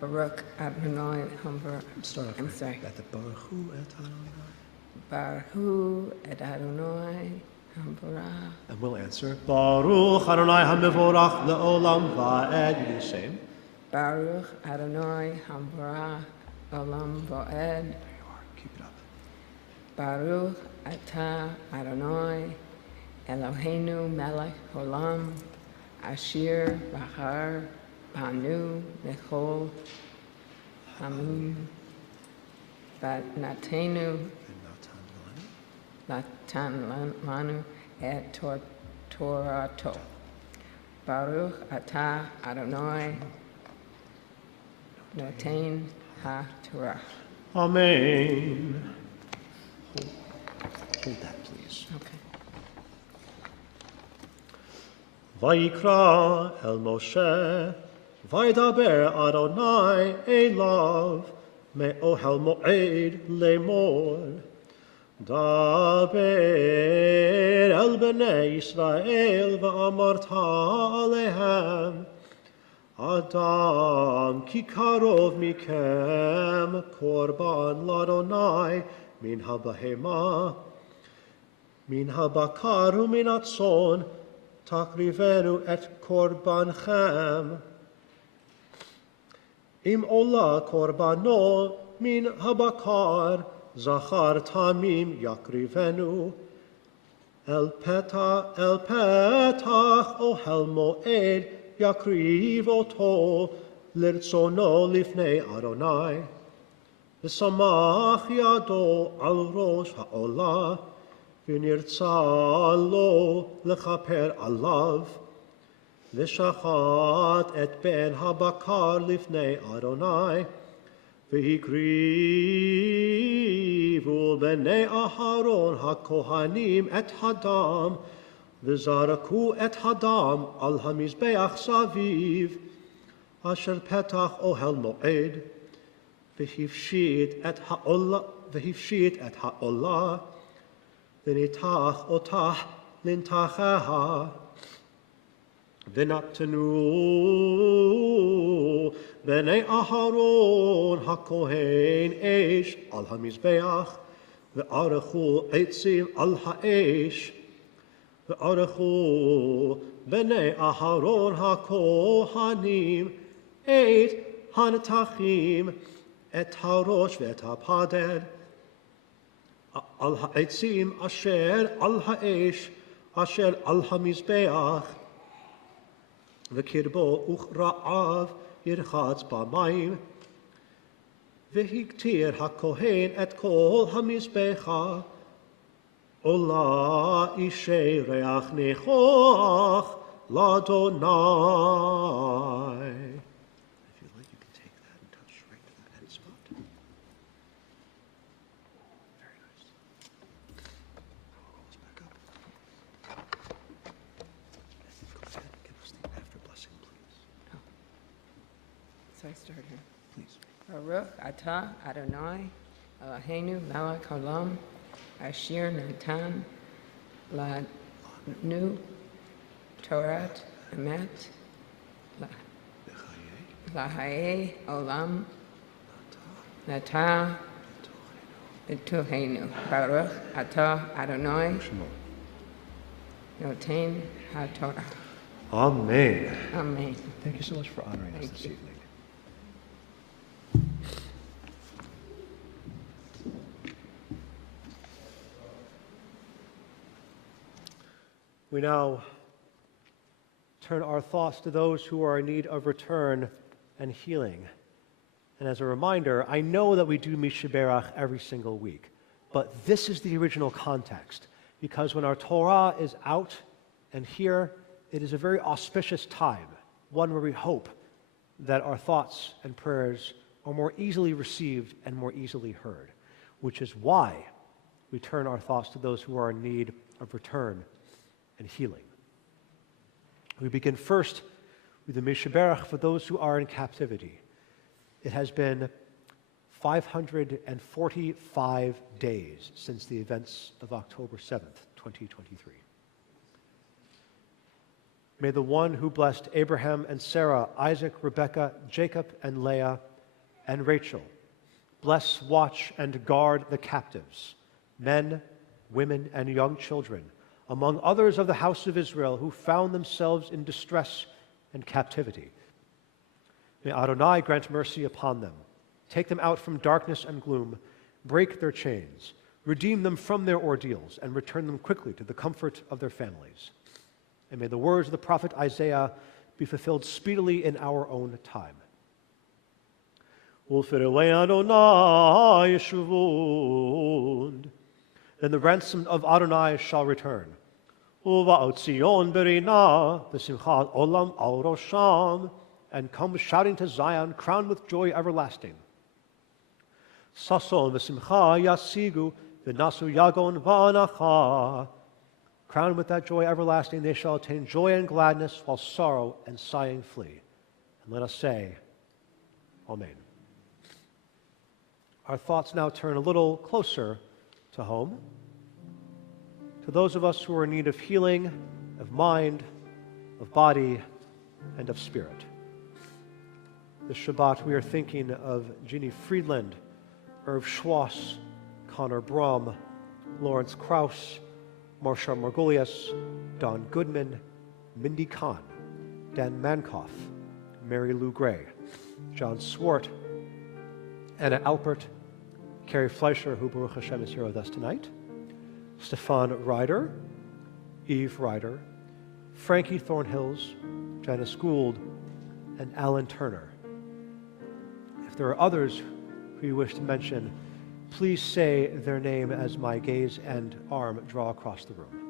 Baruch Adonai. I'm sorry. At the Baruch Hu et Adonai. Baruch Hu et Adonai. Hamburah. And we'll answer Baruch Adonai HaMevorach Le'olam Va'ed. You do the same. Baruch Adonai Hamburah. Olam Va'ed. There you are. Keep it up. Baruch Atah Adonai Eloheinu Melech Olam Asher Bahar Banu Mechol Hamim Natenu Natan Lanu Et Torato. Baruch Atah Adonai Notain HaTorah. Amen. Hold that, please. Okay. ויקרא אל משה, וידבר אדוני אליו, מאוהל מועד לאמור. דבר אל בני ישראל ואמרת עליהם, אדם כי קרוב מכם קורבן לאדוני מן הבהמה, מן הבקר ומן הצאן, תקריבנו את קורבנכם. אם עולה קורבנו מן הבקר, זכר תמים יקריבנו. אל פתח אוהל מועד יקריב אותו לרצונו לפני אדוני. ושמח ידו על ראש העולה, ונרצה לו לכפר עליו, ושחט את בן הבקר לפני אדוני, והקריבו בני אהרון הכהנים את הדם, וזרקו את הדם על המזבח סביב, אשר פתח אוהל מועד, והפשיט את העולה, וניתח אותה לנתחיה, ונתנו בני אהרון הכהן אש על המזבח, וערכו עצים על האש, וערכו בני אהרון הכהנים את הנתחים, את הראש ואת הפדד, על העצים אשר על האש, אשר על המזבח, וקרבו וכרעיו ירחץ במים, והקטיר הכהן את כל המזבחה, עולה אישי ריח ניחוח לאדוני. If you like, you can take that and touch right to that end spot. Very nice. Now we'll roll this back up. Go ahead and give us the after blessing, please. So I start here. Please. Baruch atah Adonai Eloheinu melech haolam asher natan lanu Torat emet lahaye olam nata b'tohenu. Baruch atah Adonai noten HaTorah. Amen. Amen. Thank you so much for honoring us Thank this you. evening. We now turn our thoughts to those who are in need of return and healing. And as a reminder, I know that we do Mishaberach every single week, but this is the original context, because when our Torah is out and here, it is a very auspicious time, one where we hope that our thoughts and prayers are more easily received and more easily heard, which is why we turn our thoughts to those who are in need of return and healing. We begin first with the Mishaberach for those who are in captivity. It has been 545 days since the events of October 7th, 2023. May the one who blessed Abraham and Sarah, Isaac, Rebekah, Jacob and Leah, and Rachel bless, watch, and guard the captives, men, women, and young children, among others of the house of Israel who found themselves in distress and captivity. May Adonai grant mercy upon them, take them out from darkness and gloom, break their chains, redeem them from their ordeals, and return them quickly to the comfort of their families. And may the words of the prophet Isaiah be fulfilled speedily in our own time. Then the ransom of Adonai shall return. And come shouting to Zion, crowned with joy everlasting. Sason v'simcha yasigu v'nasu yagon v'anacha. Crowned with that joy everlasting, they shall attain joy and gladness, while sorrow and sighing flee. And let us say, Amen. Our thoughts now turn a little closer to home, to those of us who are in need of healing, of mind, of body, and of spirit. This Shabbat, we are thinking of Jeannie Friedland, Irv Schwass, Connor Brom, Lawrence Krauss, Marsha Margolius, Don Goodman, Mindy Kahn, Dan Mankoff, Mary Lou Gray, John Swart, Anna Alpert, Carrie Fleischer, who Baruch Hashem is here with us tonight, Stefan Ryder, Eve Ryder, Frankie Thornhills, Janice Gould, and Alan Turner. If there are others who you wish to mention, please say their name as my gaze and arm draw across the room.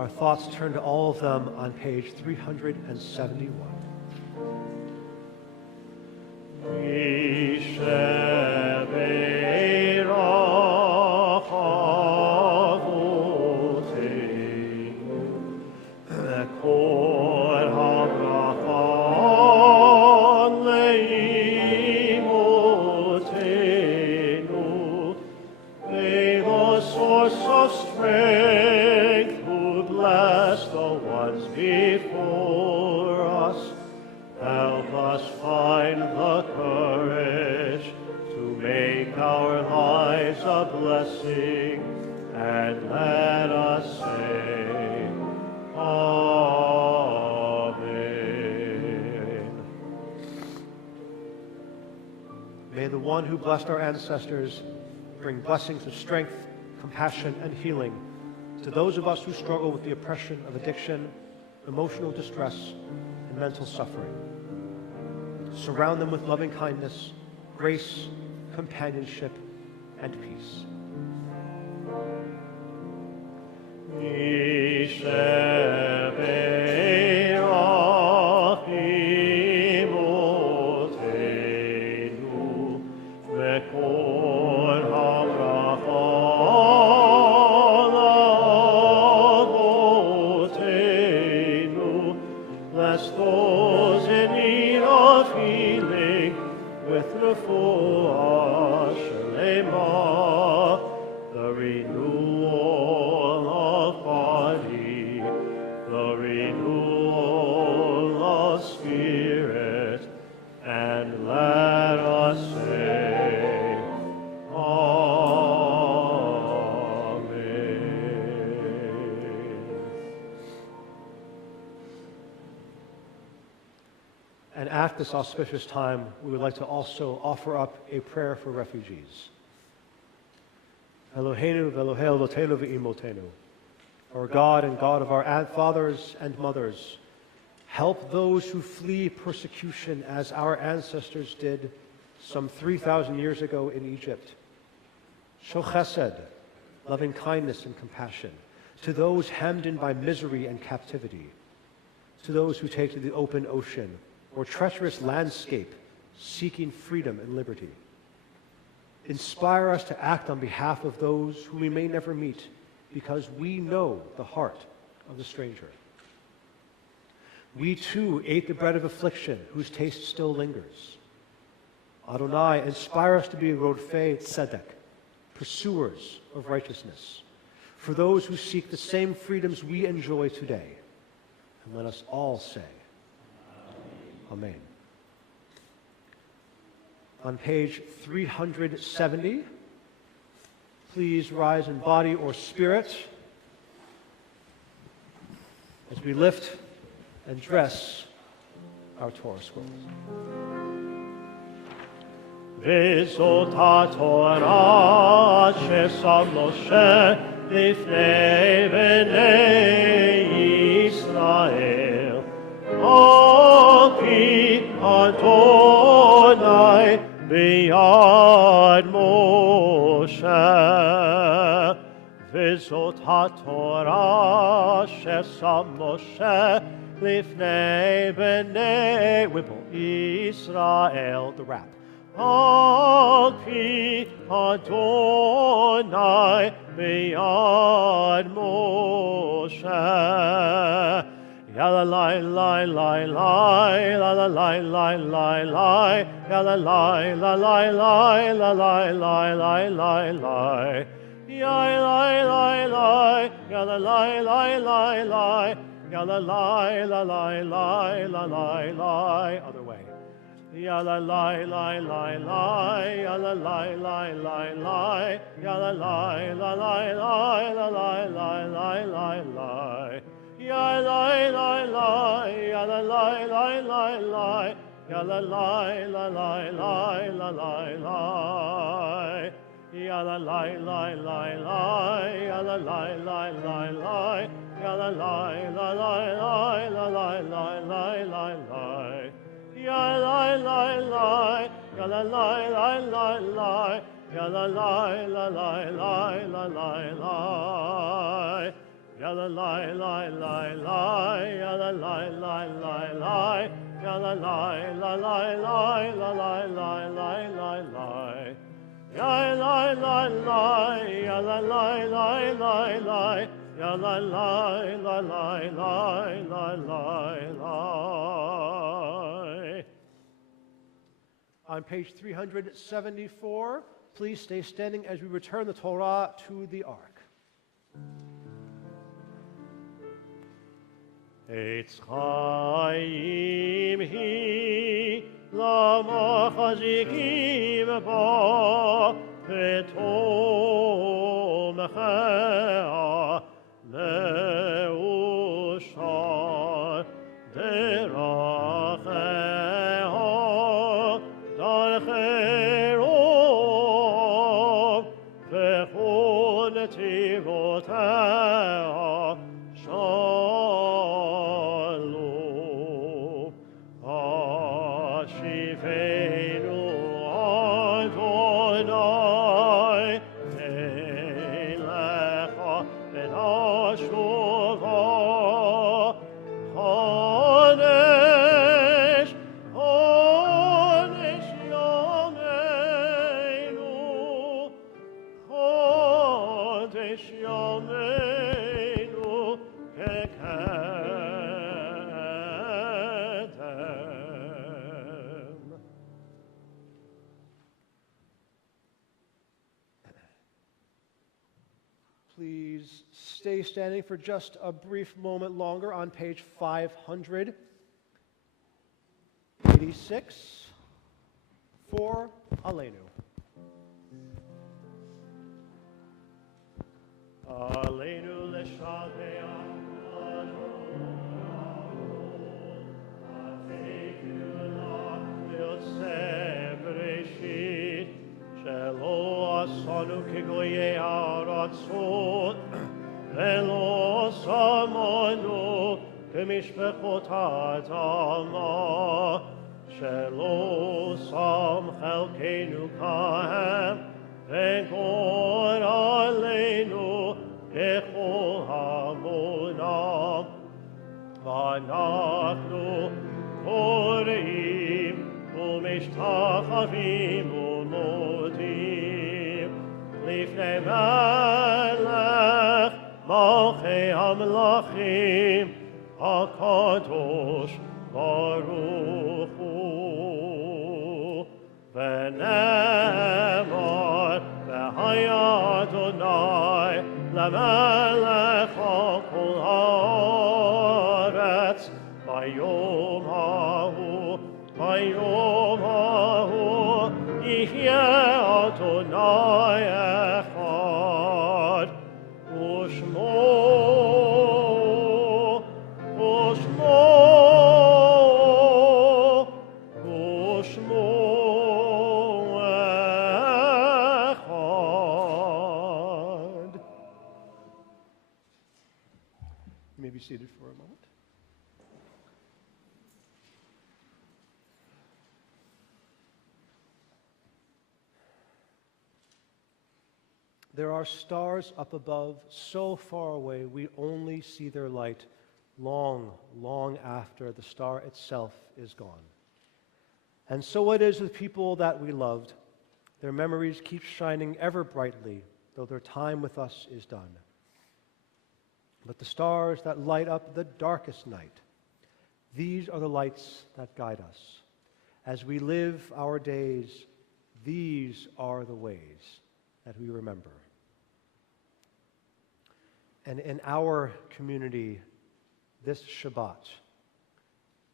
Our thoughts turn to all of them on page 371. May the one who blessed our ancestors bring blessings of strength, compassion, and healing to those of us who struggle with the oppression of addiction, emotional distress, and mental suffering. Surround them with loving kindness, grace, companionship, and peace. And at this auspicious time, we would like to also offer up a prayer for refugees. Eloheinu v'Elohei Avotenu v'imotenu. Our God and God of our fathers and mothers, help those who flee persecution as our ancestors did some 3,000 years ago in Egypt. Show chesed, loving kindness and compassion, to those hemmed in by misery and captivity, to those who take to the open ocean or treacherous landscape seeking freedom and liberty. Inspire us to act on behalf of those whom we may never meet, because we know the heart of the stranger. We too ate the bread of affliction, whose taste still lingers. Adonai, inspire us to be rodfei tzedek, pursuers of righteousness, for those who seek the same freedoms we enjoy today. And let us all say, Amen. On page 370, please rise in body or spirit as we lift and dress our Torah scrolls. וזאת התורה ששם משה לפני בני ישראל. על פי אדוני ביד משה. וזאת התורה ששם משה לפני בני ישראל. The rap. על פי אדוני ביד משה. Yalla lai lai lai lai, la la lai lai lai lai, yalla lai la lai lai la lai lai lai lai lai. Yai lai lai lai, yalla lai lai lai lai, yalla lai la lai lai la lai lai. Other way. Yalla lai lai lai lai, yalla lai lai lai lai, yalla lai la lai lai la lai lai lai lai lai. Ya lai lai lai, ya la lai lai lai lai, ya la lai la lai lai la lai lai. Ya la lai lai lai lai, ya la lai lai lai lai, ya la lai la lai lai la lai lai lai lai lai. Ya lai lai lai, ya la lai lai lai lai, ya la lai la lai lai la lai lai. Ya la lai lai lai lai, ya la lai lai lai lai, ya la lai la lai lai la lai lai lai lai lai. Ya lai lai lai, ya la lai lai lai lai, ya la lai la lai lai lai lai lai. On page 374, please stay standing as we return the Torah to the ark. Eitz chaim hi lama chazikim ba v'tomchea me'ushar derachea darcherov v'chol netivotea shalom. Ashivenu Adonai elecha v'nashova Chodesh Chodesh Yameinu Chodesh Yameinu Kekedem. Please stay standing for just a brief moment longer on page 586 for Aleinu. Aleinu l'shabeach שלא עשנו כגויי הארצות ולא שמנו כמשפחות האדמה שלא שם חלקנו כהם וגור עלינו ככל המונם ואנחנו קוראים ומשתחווים ומודים לפני מלך מלכי המלכים הקדוש ברוך הוא ונאמר והיה אדוני למלך על כל הארץ ביום ההוא יחיה אדוני אחד ושמו seated for a moment. There are stars up above, so far away we only see their light long, long after the star itself is gone. And so it is with people that we loved. Their memories keep shining ever brightly, though their time with us is done. But the stars that light up the darkest night, these are the lights that guide us. As we live our days, these are the ways that we remember. And in our community this Shabbat,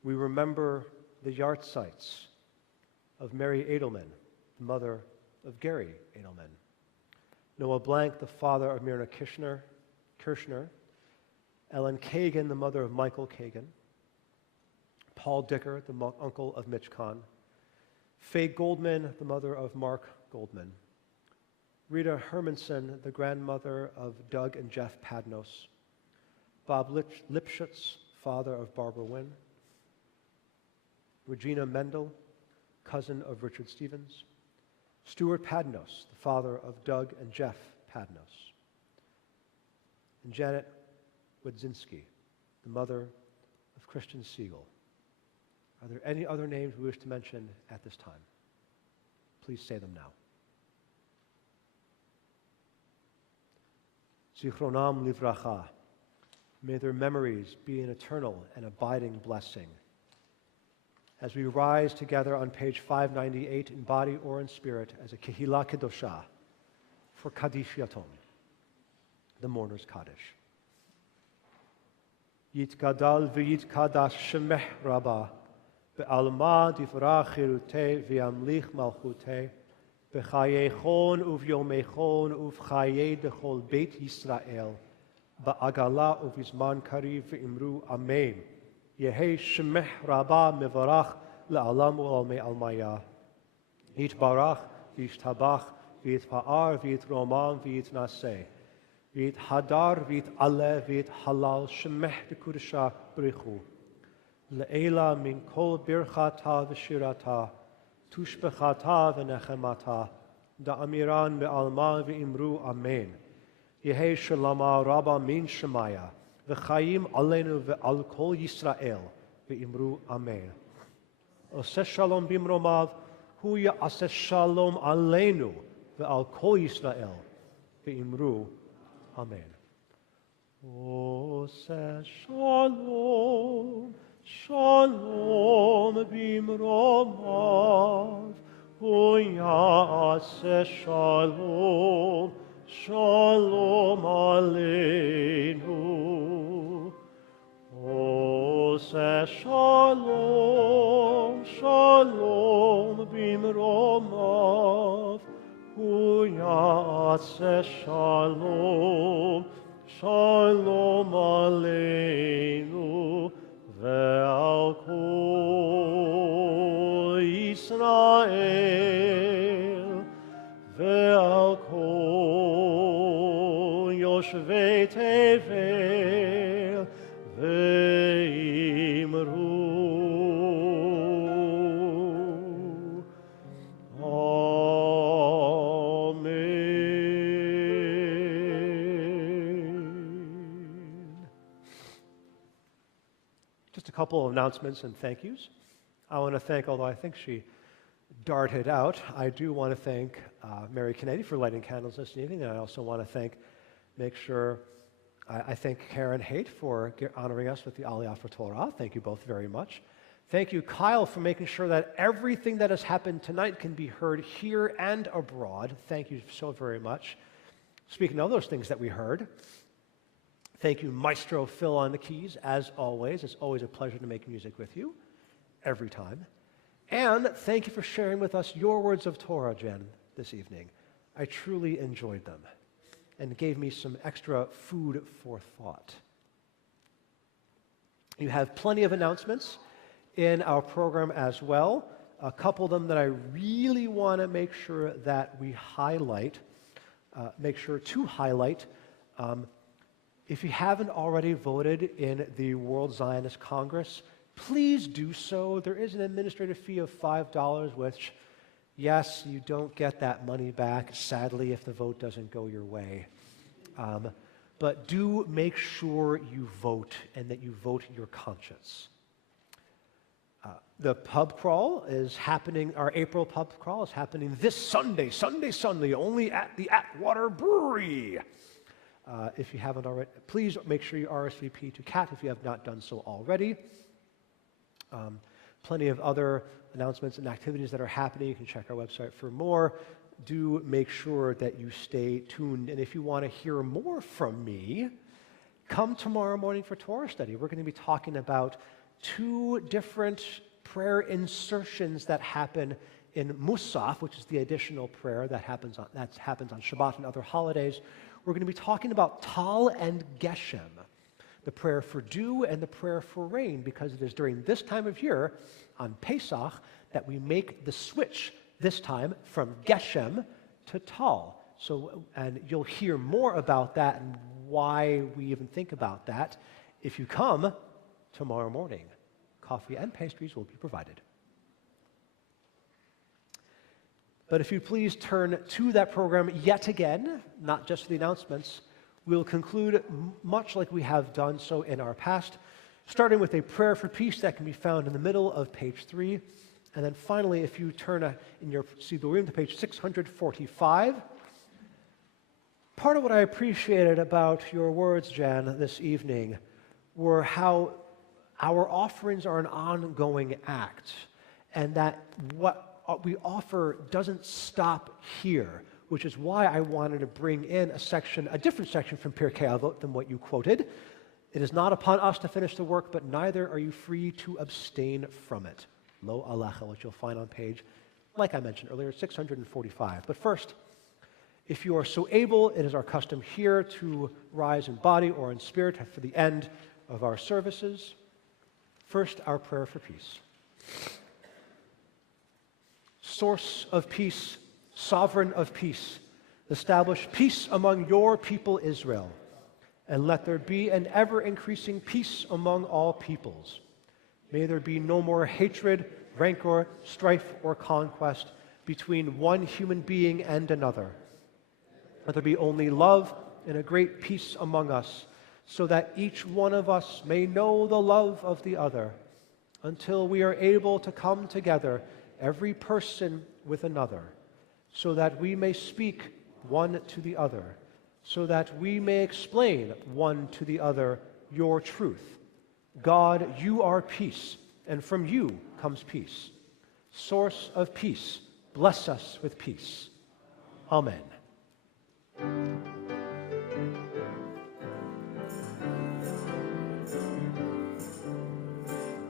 we remember the yahrzeits of Mary Edelman, the mother of Gary Edelman, Noah Blank, the father of Myrna Kirshner, Ellen Kagan, the mother of Michael Kagan, Paul Dicker, the uncle of Mitch Kahn, Faye Goldman, the mother of Mark Goldman, Rita Hermanson, the grandmother of Doug and Jeff Padnos, Bob Lipschutz, father of Barbara Wynn, Regina Mendel, cousin of Richard Stevens, Stuart Padnos, the father of Doug and Jeff Padnos, and Janet Wadzinski, the mother of Christian Siegel. Are there any other names we wish to mention at this time? Please say them now. Zichronam livracha. May their memories be an eternal and abiding blessing. As we rise together on page 598 in body or in spirit as a Kehillah Kedoshah for Kaddish Yatom, the mourner's Kaddish. Yitgadal v'yitkadash shemeh rabah be'alma divrach chiruteh v'yamlich malchuteh b'chayechon uv'yomechon uv'chayei dechol beit Yisrael ba'agala uv'izman kariv v'imru amen. Yehei shemeh rabah mevarach le'alam u'almei almaya. Yitbarach v'yishtabach v'yitpa'ar v'yitromam v'yitnaseh. V'yit hadar v'yit ale v'yit halal shemeh dekudesha brichu. Le'ela min kol birchata v'shirata tushbechata v'nechemata da'amiran be'alma v'imru amen. Yehei shalama rabba min shemaya v'chayim alenu ve'al kol Yisrael v'imru amen. Oseh shalom bimromav hu ya'aseh shalom alenu ve'al kol Yisrael v'imru amen. Oseh shalom, shalom bimromav hu ya'aseh shalom, shalom aleinu. Oseh shalom, shalom bimromav hu ya'aseh shalom, shalom aleinu ve'al kol Yisrael ve'al kol yoshvei tevel ve'imru a couple of announcements and thank yous. I want to thank, although I think she darted out, I do want to thank Mary Kennedy for lighting candles this evening, and I also want to I thank Karen Haight for honoring us with the Aliyah for Torah. Thank you both very much. Thank you, Kyle, for making sure that everything that has happened tonight can be heard here and abroad. Thank you so very much. Speaking of those things that we heard, thank you, Maestro Phil on the keys, as always. It's always a pleasure to make music with you, every time. And thank you for sharing with us your words of Torah, Jen, this evening. I truly enjoyed them and gave me some extra food for thought. You have plenty of announcements in our program as well. A couple of them that I really want to make sure that we highlight, If you haven't already voted in the World Zionist Congress, please do so. There is an administrative fee of $5, which, yes, you don't get that money back, sadly, if the vote doesn't go your way. But do make sure you vote and that you vote your conscience. The pub crawl is happening, our April pub crawl is happening this Sunday, only at the Atwater Brewery. If you haven't already, please make sure you RSVP to CAT if you have not done so already. Plenty of other announcements and activities that are happening. You can check our website for more. Do make sure that you stay tuned. And if you want to hear more from me, come tomorrow morning for Torah study. We're going to be talking about 2 different prayer insertions that happen in Musaf, which is the additional prayer that happens on Shabbat and other holidays. We're going to be talking about Tal and Geshem, the prayer for dew and the prayer for rain, because it is during this time of year, on Pesach, that we make the switch this time from Geshem to Tal. So, and you'll hear more about that and why we even think about that if you come tomorrow morning. Coffee and pastries will be provided. But if you please turn to that program yet again, not just for the announcements, we'll conclude much like we have done so in our past, starting with a prayer for peace that can be found in the middle of page 3. And then finally, if you turn in your Sidurim to page 645, part of what I appreciated about your words, Jan, this evening were how our offerings are an ongoing act, and that what we offer doesn't stop here, which is why I wanted to bring in a different section from Pirkei Avot than what you quoted. It is not upon us to finish the work, but neither are you free to abstain from it. Lo Alecha, which you'll find on page, like I mentioned earlier, 645. But first, if you are so able, it is our custom here to rise in body or in spirit for the end of our services. First, our prayer for peace. Source of peace, sovereign of peace, establish peace among your people Israel, and let there be an ever-increasing peace among all peoples. May there be no more hatred, rancor, strife, or conquest between one human being and another. Let there be only love and a great peace among us, so that each one of us may know the love of the other, until we are able to come together, every person with another, so that we may speak one to the other, so that we may explain one to the other your truth. God, you are peace, and from you comes peace. Source of peace, bless us with peace. Amen.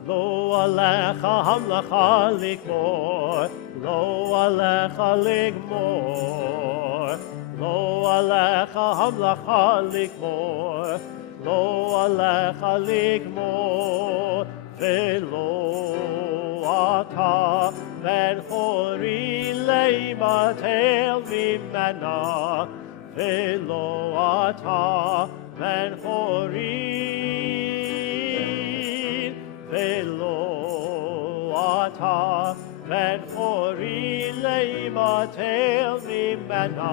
Lo alecha hamlacha ligmor, lo alecha ligmor, lo alecha hamlacha ligmor, lo alecha ligmor, velo ata ben chori leimatel mimena, velo ata ben chori velo ata ben chori leimatel mimena,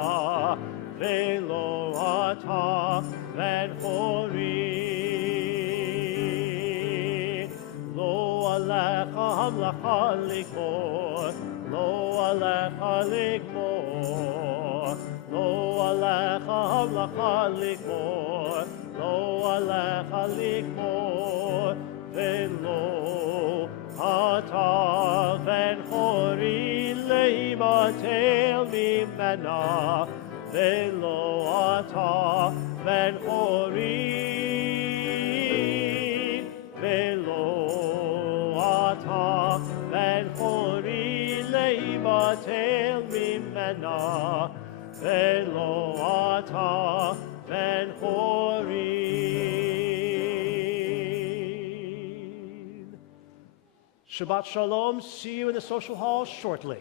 velo ata ben chori. Lo alecha hamlacha ligmor, lo alecha ligmor, lo alecha hamlacha ligmor, lo alecha ligmor, velo ata ben chori leimatel mimena, velo ata ben chori, velo ata ben chori leimatel mimena, velo ata ben chori. Shabbat Shalom. See you in the social hall shortly.